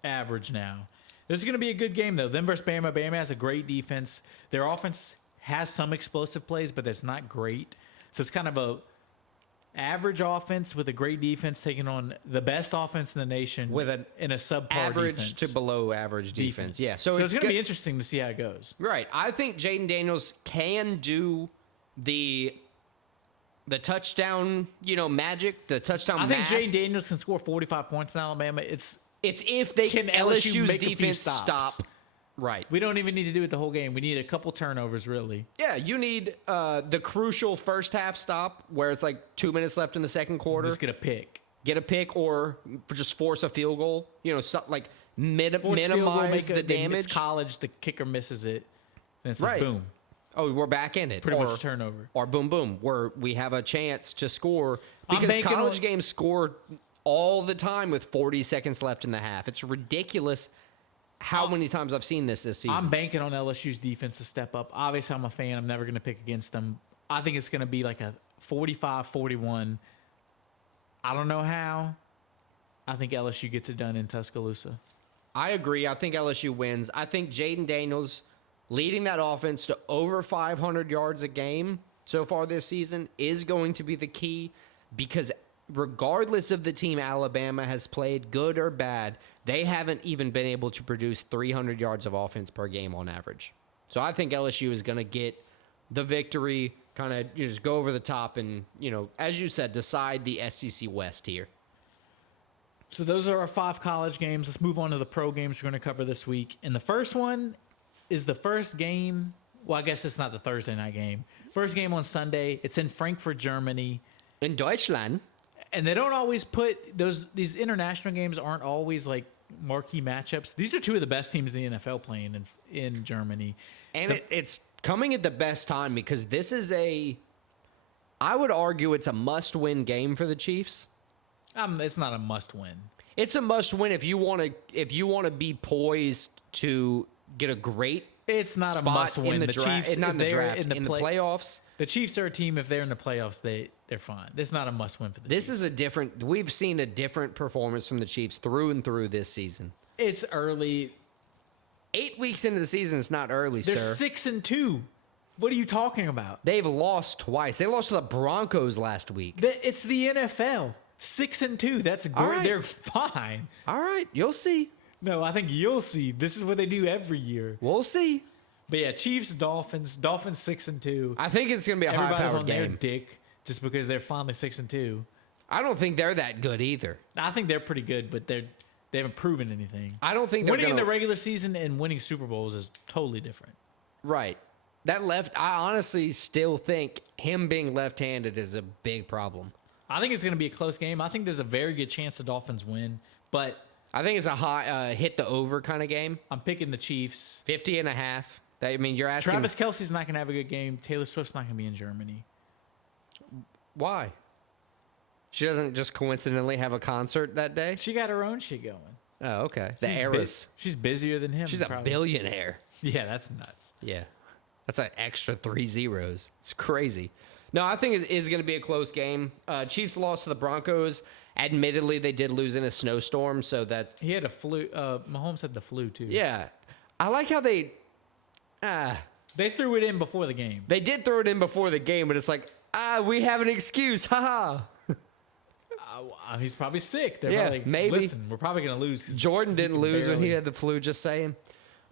average now. This is going to be a good game, though. Them versus Bama. Bama has a great defense. Their offense has some explosive plays, but that's not great. So it's kind of a average offense with a great defense taking on the best offense in the nation With an in a subpar Average defense. to below average defense. Yeah, so it's going to go- be interesting to see how it goes. Right. I think Jaden Daniels can do the touchdown, magic, the touchdown I think math. Jaden Daniels can score 45 points in Alabama. It's if they Can can LSU LSU's make a few defense stops? stop. Right. We don't even need to do it the whole game. We need a couple turnovers, really. Yeah, you need the crucial first half stop where it's like 2 minutes left in the second quarter. Just get a pick. Get a pick or just force a field goal. Like Force field goal, minimize the It's damage. college, the kicker misses it. Then it's Right. like boom. Oh, we're back in it. Pretty or, much a turnover. Or boom, boom, where we have a chance to score because banking college on- games score all the time with 40 seconds left in the half. It's ridiculous how many times I've seen this season. I'm banking on LSU's defense to step up. Obviously, I'm a fan. I'm never going to pick against them. I think it's going to be like a 45-41. I don't know how. I think LSU gets it done in Tuscaloosa. I agree. I think LSU wins. I think Jaden Daniels leading that offense to over 500 yards a game so far this season is going to be the key because regardless of the team Alabama has played, good or bad, they haven't even been able to produce 300 yards of offense per game on average. So I think LSU is going to get the victory, kind of just go over the top and, as you said, decide the SEC West here. So those are our 5 college games. Let's move on to the pro games we're going to cover this week. And the first one is the first game. Well, I guess it's not the Thursday night game. First game on Sunday. It's in Frankfurt, Germany. In Deutschland. And they don't always put these international games aren't always like marquee matchups. These are two of the best teams in the NFL playing in Germany. And it's coming at the best time because this is I would argue it's a must-win game for the Chiefs. It's not a must-win. It's a must-win if you want to be poised to get a great It's not a spot must-win. in the draft. Chiefs, Not if in the they're draft. In the playoffs. The Chiefs are a team. If they're in the playoffs, they're fine. This is not a must-win for the This Chiefs. is a different. We've seen a different performance from the Chiefs through and through this season. It's early. 8 weeks into the season is not early, They're sir. 6-2. What are you talking about? They've lost twice. They lost to the Broncos last week. It's the NFL. 6-2. That's great. right. They're fine. All right, you'll see. No, I think you'll see. This is what they do every year. We'll see. But yeah, Chiefs, Dolphins. Dolphins 6-2. I think it's going to be a Everybody's high-powered on their game. dick just because they're finally 6-2. I don't think they're that good either. I think they're pretty good, but they haven't proven anything. I don't think they're Winning in gonna... the regular season and winning Super Bowls is totally different. Right. That left, I honestly still think him being left-handed is a big problem. I think it's going to be a close game. I think there's a very good chance the Dolphins win, but I think it's a high hit the over kind of game. I'm picking the Chiefs. 50.5. I mean, you're asking... Travis Kelce's not going to have a good game. Taylor Swift's not going to be in Germany. Why? She doesn't just coincidentally have a concert that day? She got her own shit going. Oh, okay. The She's Eras. She's busier than him. She's a probably. billionaire. Yeah, that's nuts. Yeah. That's an extra 3 zeros. It's crazy. No, I think it is going to be a close game. Chiefs lost to the Broncos. Admittedly, they did lose in a snowstorm, so that's... He had a flu. Mahomes had the flu, too. Yeah. I like how they... They threw it in before the game. They did throw it in before the game, but it's like, we have an excuse. Haha. He's probably sick. They're Yeah, probably, maybe. Listen, we're probably going to lose. 'Cause Jordan didn't lose when he barely- had the flu, just saying.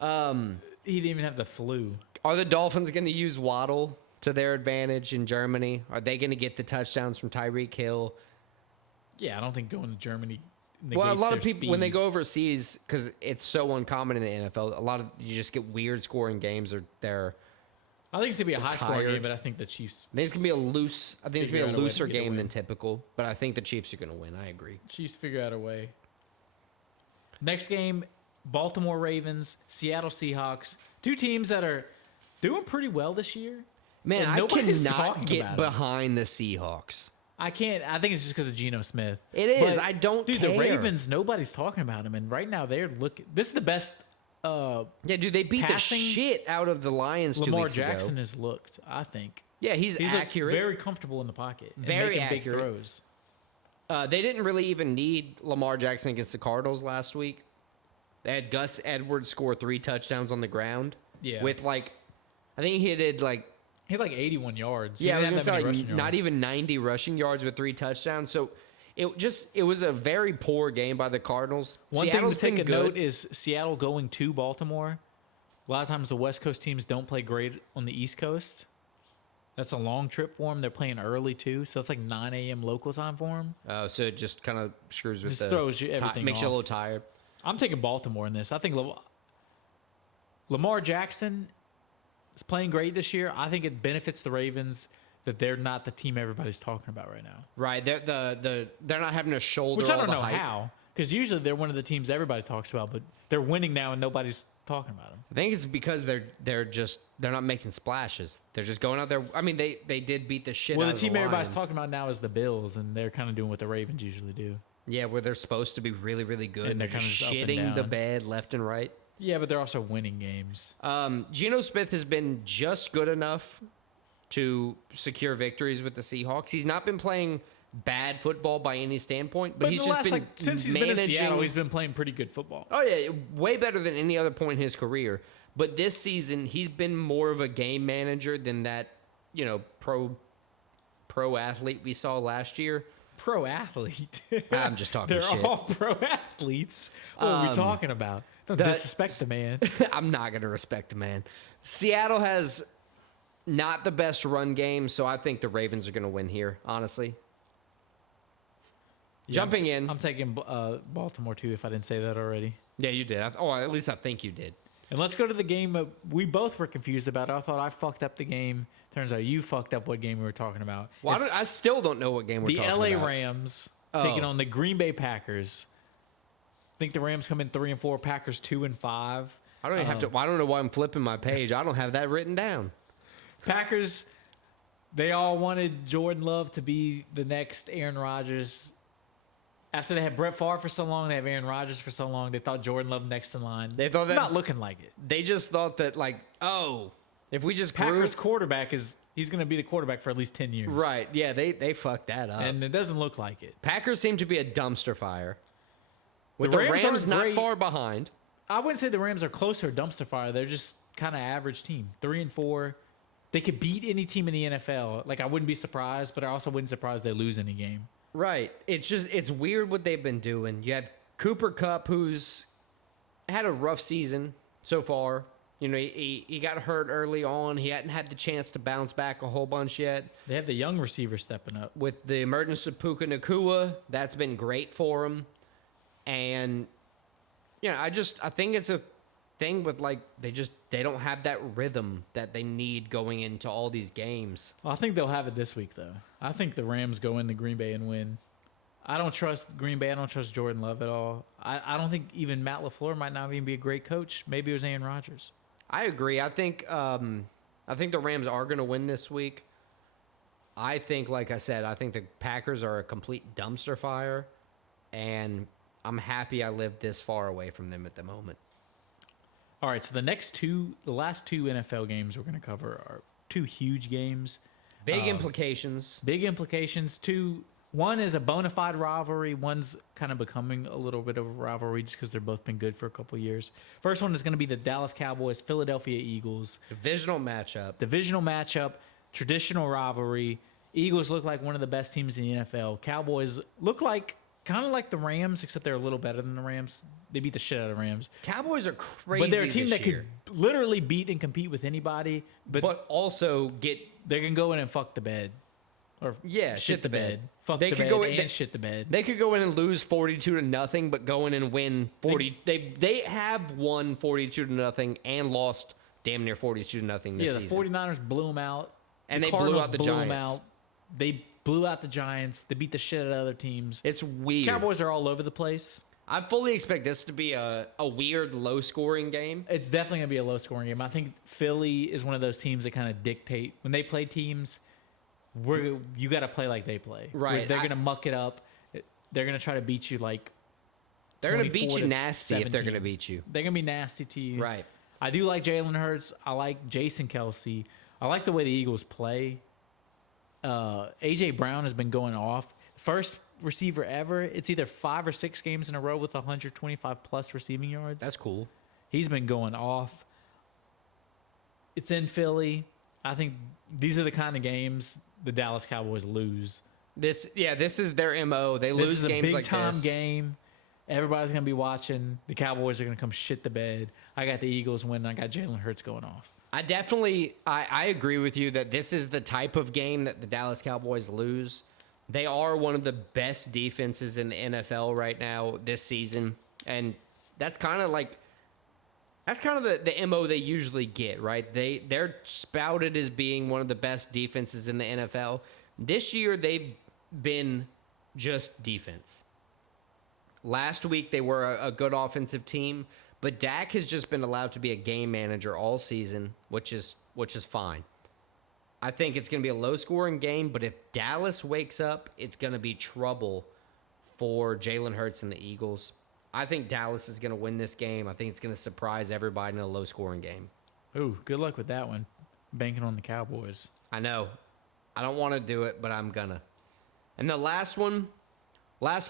He didn't even have the flu. Are the Dolphins going to use Waddle to their advantage in Germany? Are they going to get the touchdowns from Tyreek Hill? Yeah, I don't think going to Germany Well, a lot of their people, when they speed. go overseas, because it's so uncommon in the NFL, a lot of you just get weird scoring games. Or they're, I think it's going to be a high-scoring tired. game, but I think the Chiefs... I think it's going to be a loose. I think it's going to Figure be a out a way to looser get a game win. than typical. But I think the Chiefs are going to win. I agree. Chiefs figure out a way. Next game, Baltimore Ravens, Seattle Seahawks. Two teams that are doing pretty well this year. Man, And I nobody's cannot talking get about 'em. behind the Seahawks. I can't. I think it's just because of Geno Smith. It is. But, I don't dude, care. the Ravens, nobody's talking about them. And right now, they're looking. This is the best Yeah, dude, they beat Passing, the shit out of the Lions 2 Lamar weeks Jackson ago. has looked, I think. Yeah, he's He's looked accurate. very comfortable in the pocket. And Very making big accurate. throws. They didn't really even need Lamar Jackson against the Cardinals last week. They had Gus Edwards score 3 touchdowns on the ground. Yeah. With I think he did He had like 81 yards. He yeah, I was didn't gonna have say that many rushing not yards. even 90 rushing yards with 3 touchdowns. So it was a very poor game by the Cardinals. One Seattle's thing to been take a good. note is Seattle going to Baltimore. A lot of times the West Coast teams don't play great on the East Coast. That's a long trip for them. They're playing early too, so it's like 9 a.m. local time for them. So it just kind of screws with Just the throws you everything makes you a off. little tired. I'm taking Baltimore in this. I think Lamar Jackson is playing great this year. I think it benefits the Ravens that they're not the team everybody's talking about right now. Right, they're not having to shoulder Which I all don't the know hype. how, because usually they're one of the teams everybody talks about, but they're winning now and nobody's talking about them. I think it's because they're not making splashes. They're just going out there. I mean, they did beat the shit Well, out the of team the everybody's Lions. talking about now is the Bills, and they're kind of doing what the Ravens usually do. Yeah, where they're supposed to be really, really good. And they're they're kinda just just up and shitting the down. bed left and right. Yeah, but they're also winning games. Geno Smith has been just good enough to secure victories with the Seahawks. He's not been playing bad football by any standpoint, but he's in the just last, been since he's managing. been in Seattle, he's been playing pretty good football. Oh yeah, way better than any other point in his career. But this season, he's been more of a game manager than that, pro athlete we saw last year. Pro athlete. I'm just talking They're shit. all pro athletes. What are we talking about? Don't disrespect the man. I'm not going to respect the man. Seattle has not the best run game, so I think the Ravens are going to win here, honestly. Jumping in. I'm taking Baltimore too, if I didn't say that already. Yeah, you did. At least I think you did. And let's go to the game we both were confused about. I thought I fucked up the game. Turns out you fucked up what game we were talking about. Well, It's I still don't know what game we're the talking LA about. Rams Oh. taking on the Green Bay Packers. I think the Rams come in 3-4, Packers 2-5. I don't even have to. I don't know why I'm flipping my page. I don't have that written down. Packers, they all wanted Jordan Love to be the next Aaron Rodgers. After they had Brett Favre for so long, they have Aaron Rodgers for so long. They thought Jordan Love next in line. They thought It's that- not looking like it. They just thought that, if we just grew, Packers quarterback he's going to be the quarterback for at least 10 years. right? Yeah, they fucked that up. And it doesn't look like it. Packers seem to be a dumpster fire. With The the Rams Rams aren't not great. far behind. I wouldn't say the Rams are close to a dumpster fire. They're just kind of average team, 3-4. They could beat any team in the NFL. Like I wouldn't be surprised, but I also wouldn't be surprised they lose any game. Right. It's weird what they've been doing. You have Cooper Kupp, who's had a rough season so far. You know, he got hurt early on. He hadn't had the chance to bounce back a whole bunch yet. They have the young receiver stepping up. With the emergence of Puka Nacua, that's been great for him. And, you know, I think it's a thing with, like, they don't have that rhythm that they need going into all these games. Well, I think they'll have it this week, though. I think the Rams go into Green Bay and win. I don't trust Green Bay. I don't trust Jordan Love at all. I don't think even Matt LaFleur might not even be a great coach. Maybe it was Aaron Rodgers. I agree. I think the Rams are going to win this week. I think, like I said, I think the Packers are a complete dumpster fire, and I'm happy I live this far away from them at the moment. All right, so the last two NFL games we're going to cover are two huge games. Big implications. Big implications. One is a bona fide rivalry. One's kind of becoming a little bit of a rivalry just because they've both been good for a couple of years. First one is going to be the Dallas Cowboys, Philadelphia Eagles. Divisional matchup. Traditional rivalry. Eagles look like one of the best teams in the NFL. Cowboys look like kind of like the Rams, except they're a little better than the Rams. They beat the shit out of the Rams. Cowboys are crazy. But they're a team this that year. could literally beat and compete with anybody. But also They can go in and fuck the bed. Or shit the bed. Fuck They the could bed go in- and they- shit the bed. They could go in and lose 42-0, but go in and win 40. They have won 42-0 and lost damn near 42-0 this The season. 49ers blew them out. And The they blew Cardinals out the blew 'em Giants. out. They blew out the Giants. They beat the shit out of other teams. It's weird. Cowboys are all over the place. I fully expect this to be a weird, low-scoring game. It's definitely going to be a low-scoring game. I think Philly is one of those teams that kind of dictate. When they play teams, you got to play like they play. Right. They're going to muck it up. They're going to try to beat you like They're going to beat 24 you to nasty if they're 17. going to beat you. They're going to be nasty to you. Right. I do like Jalen Hurts. I like Jason Kelsey. I like the way the Eagles play. A.J. Brown has been going off. First receiver ever. It's either 5 or 6 games in a row with 125-plus receiving yards. That's cool. He's been going off. It's in Philly. I think these are the kind of games the Dallas Cowboys lose. This is their MO. They This lose is a games like big-time this. game. Everybody's going to be watching. The Cowboys are going to come shit the bed. I got the Eagles winning. I got Jalen Hurts going off. I agree with you that this is the type of game that the Dallas Cowboys lose. They are one of the best defenses in the NFL right now this season. And that's kind of the MO they usually get, right? They're spouted as being one of the best defenses in the NFL. This year they've been just defense. Last week they were a good offensive team, but Dak has just been allowed to be a game manager all season, which is fine. I think it's going to be a low-scoring game, but if Dallas wakes up, it's going to be trouble for Jalen Hurts and the Eagles. I think Dallas is going to win this game. I think it's going to surprise everybody in a low-scoring game. Ooh, good luck with that one. Banking on the Cowboys. I know. I don't want to do it, but I'm going to. And the last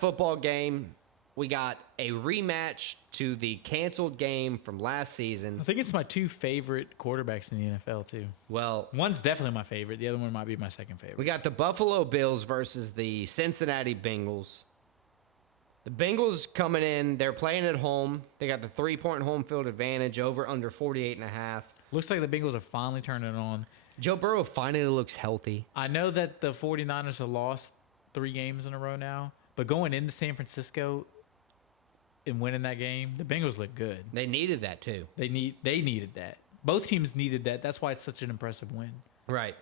football game, we got a rematch to the canceled game from last season. I think it's my 2 favorite quarterbacks in the NFL, too. Well, One's definitely my favorite. The other one might be my second favorite. we got the Buffalo Bills versus the Cincinnati Bengals. The Bengals coming in, they're playing at home. They got the 3-point home field advantage over under 48.5. Looks like the Bengals are finally turning it on. Joe Burrow finally looks healthy. I know that the 49ers have lost 3 games in a row now, but going into San Francisco and winning that game, the Bengals look good. They needed that too. They needed that. Both teams needed that. That's why it's such an impressive win. Right.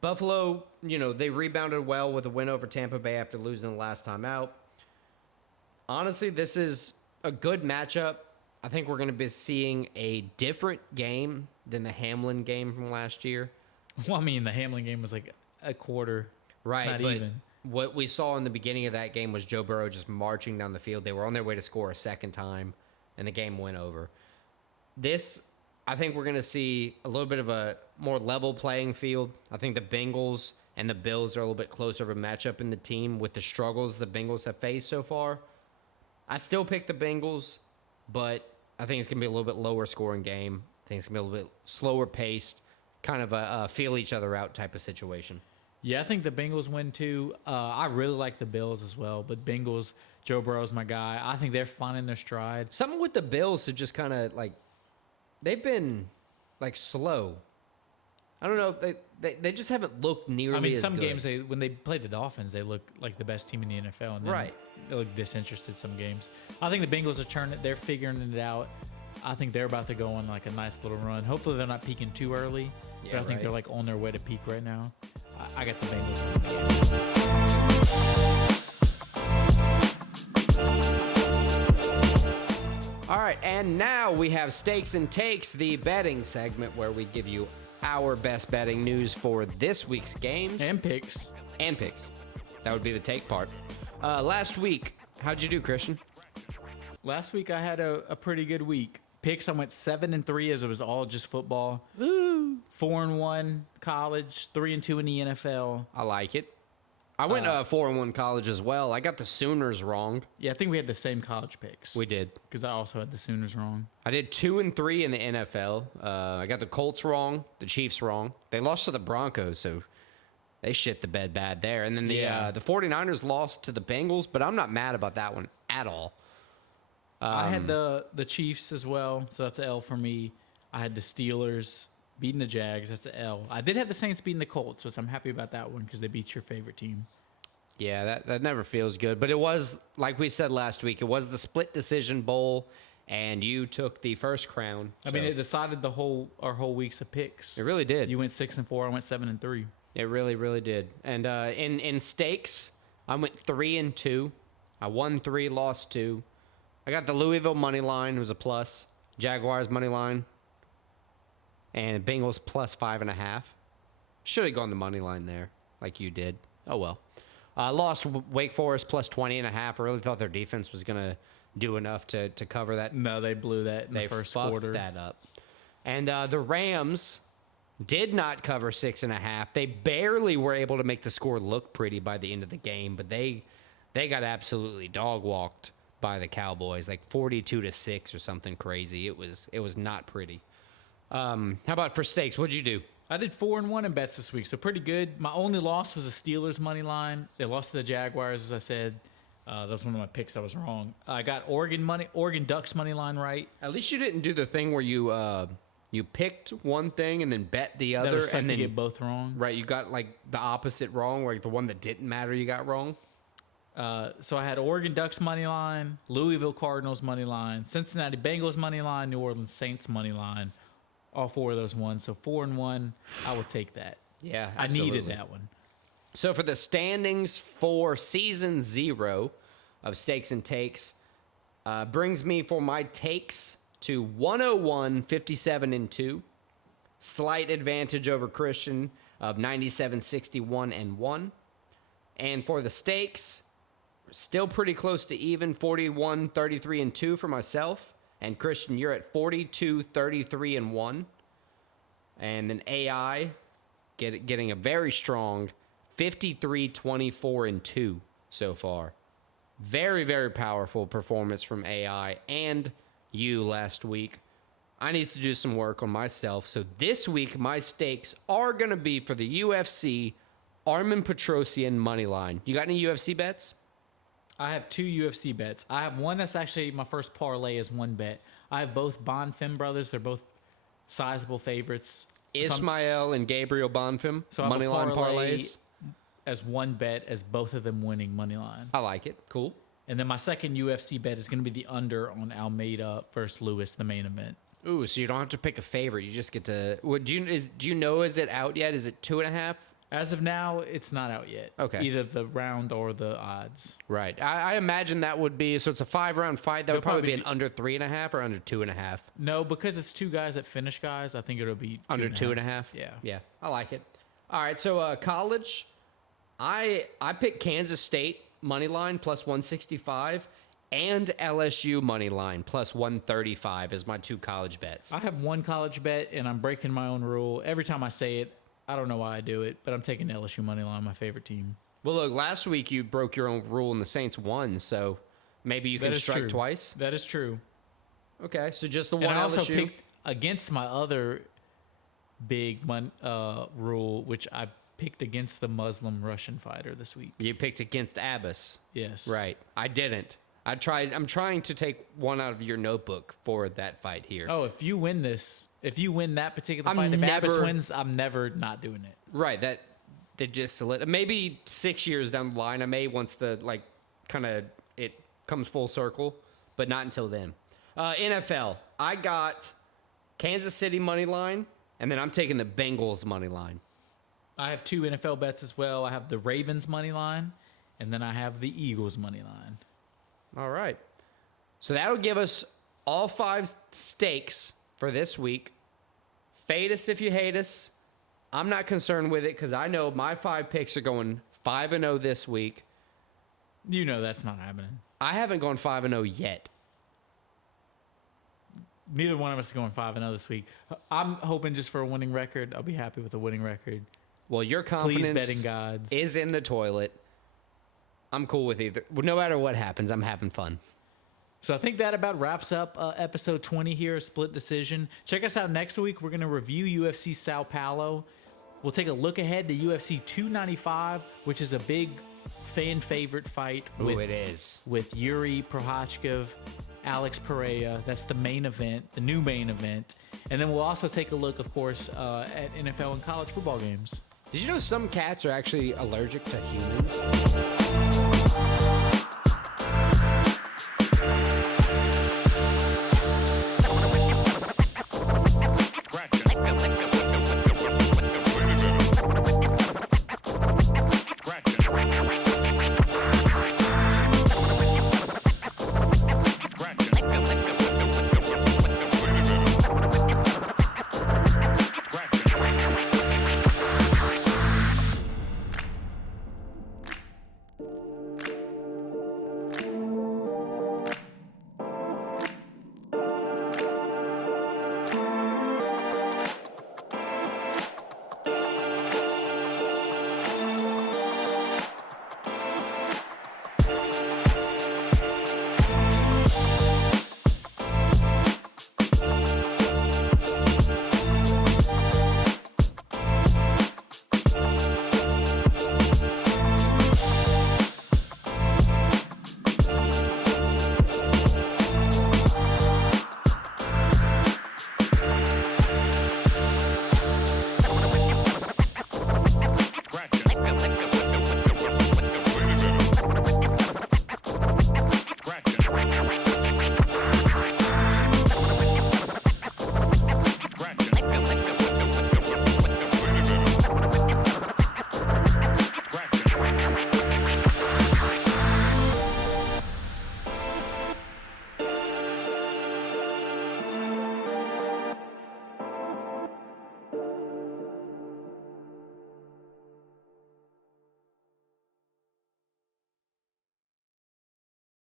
Buffalo, they rebounded well with a win over Tampa Bay after losing the last time out. Honestly, this is a good matchup. I think we're going to be seeing a different game than the Hamlin game from last year. Well, I mean, the Hamlin game was like a quarter. Right, not but even. what we saw in the beginning of that game was Joe Burrow just marching down the field. They were on their way to score a second time, and the game went over. This, I think we're going to see a little bit of a more level playing field. I think the Bengals and the Bills are a little bit closer of a matchup in the team with the struggles the Bengals have faced so far. I still pick the Bengals, but I think it's going to be a little bit lower scoring game. I think it's going to be a little bit slower paced, kind of a feel each other out type of situation. Yeah, I think the Bengals win too. I really like the Bills as well, but Bengals, Joe Burrow's my guy. I think they're finding their stride. Something with the Bills who just kind of like, they've been like slow. I don't know. They just haven't looked nearly I mean, as some good. games when they played the Dolphins, they look like the best team in the NFL, and then Right. they look disinterested some games. I think the Bengals are turning it. They're figuring it out. I think they're about to go on like a nice little run. Hopefully, they're not peaking too early, but I think they're like on their way to peak right now. I got the Bengals. All right, and now we have Stakes and Takes, the betting segment where we give you our best betting news for this week's games. And picks. And picks. That would be the take part. Last week, how'd you do, Christian? Last week I had a pretty good week. Picks, I went 7-3 as it was all just football. Woo! 4-1 college, 3-2 in the NFL. I like it. I went 4-1 college as well. I got the Sooners wrong. Yeah, I think we had the same college picks. We did. Because I also had the Sooners wrong. I did 2-3 in the NFL. I got the Colts wrong, the Chiefs wrong. They lost to the Broncos, so they shit the bed bad there. And then the 49ers lost to the Bengals, but I'm not mad about that one at all. I had the Chiefs as well, so that's an L for me. I had the Steelers beating the Jags. That's an L. I did have the Saints beating the Colts, which I'm happy about that one because they beat your favorite team. Yeah, that never feels good. But it was, like we said last week, it was the split decision bowl, and you took the first crown. I mean, it decided our whole week's of picks. It really did. You went 6-4. I went 7-3. It really, really did. And in stakes, I went 3-2. I won 3, lost 2. I got the Louisville money line. It was a plus. Jaguars money line. And Bengals plus 5.5. Should have gone the money line there, like you did. Oh well. Lost Wake Forest plus 20.5. I really thought their defense was gonna do enough to cover that. No, they blew that in the first quarter. They fucked that up. And the Rams did not cover 6.5. They barely were able to make the score look pretty by the end of the game, but they got absolutely dog walked by the Cowboys, like 42-6 or something crazy. It was not pretty. How about for stakes? What'd you do? I did 4-1 in bets this week, so pretty good. My only loss was the Steelers money line. They lost to the Jaguars, as I said. That was one of my picks. I was wrong. I got Oregon Ducks money line right. At least you didn't do the thing where you picked one thing and then bet the other, and then get both wrong. Right, you got like the opposite wrong, like the one that didn't matter you got wrong. So I had Oregon Ducks money line, Louisville Cardinals money line, Cincinnati Bengals money line, New Orleans Saints money line. All 4 of those won. So 4-1, I will take that. Yeah, absolutely. I needed that one. So for the standings for season 0 of Stakes and Takes, brings me for my takes to 101, 57-2. Slight advantage over Christian of 97, 61-1. And for the stakes, still pretty close to even, 41, 33-2 for myself. And Christian, you're at 42, 33-1. And then AI getting a very strong 53, 24-2 so far. Very, very powerful performance from AI and you last week. I need to do some work on myself. So this week, my stakes are going to be for the UFC Armin Petrosyan money line. You got any UFC bets? I have 2 UFC bets. I have one that's actually my first parlay is 1 bet. I have both Bonfim brothers. They're both sizable favorites. Ismael and Gabriel Bonfim, so money line parlays. As 1 bet as both of them winning money line. I like it. Cool. And then my second UFC bet is going to be the under on Almeida versus Lewis, the main event. Ooh, so you don't have to pick a favorite. You just get to. Do you know? Is it out yet? Is it 2.5? As of now, it's not out yet. Okay. Either the round or the odds. Right. I imagine that would be, so it's a 5-round fight. That would probably be an under 3.5 or under 2.5. No, because it's 2 guys that finish guys, I think it'll be under 2.5. Yeah. Yeah. I like it. All right. So college, I picked Kansas State money line plus 165 and LSU money line plus 135 as my 2 college bets. I have 1 college bet, and I'm breaking my own rule. Every time I say it, I don't know why I do it, but I'm taking LSU money line, my favorite team. Well, look, last week you broke your own rule and the Saints won, so maybe you can strike twice. That is true. Okay, so just the one And I also LSU? picked against my other big rule, which I picked against the Muslim Russian fighter this week. You picked against Abbas. Yes. Right. I didn't. I'm trying to take one out of your notebook for that fight here. Oh, if you win that particular I'm fight, if Abbas never- wins, I'm never not doing it. Right. That just solid. Maybe 6 years down the line, I may once it comes full circle, but not until then. NFL. I got Kansas City money line, and then I'm taking the Bengals money line. I have 2 NFL bets as well. I have the Ravens money line, and then I have the Eagles money line. All right. So that'll give us all 5 stakes for this week. Fade us if you hate us. I'm not concerned with it because I know my 5 picks are going 5-0 this week. You know that's not happening. I haven't gone 5-0 yet. Neither one of us is going 5-0 this week. I'm hoping just for a winning record. I'll be happy with a winning record. Well, your confidence Please, betting gods. is in the toilet. I'm cool with either. No matter what happens, I'm having fun. So I think that about wraps up episode 20 here, Split Decision. Check us out next week. We're going to review UFC Sao Paulo. We'll take a look ahead to UFC 295, which is a big fan favorite fight It is. with Yuri Prohachkov, Alex Pereira. That's the main event, the new main event. And then we'll also take a look, of course, at NFL and college football games. Did you know some cats are actually allergic to humans?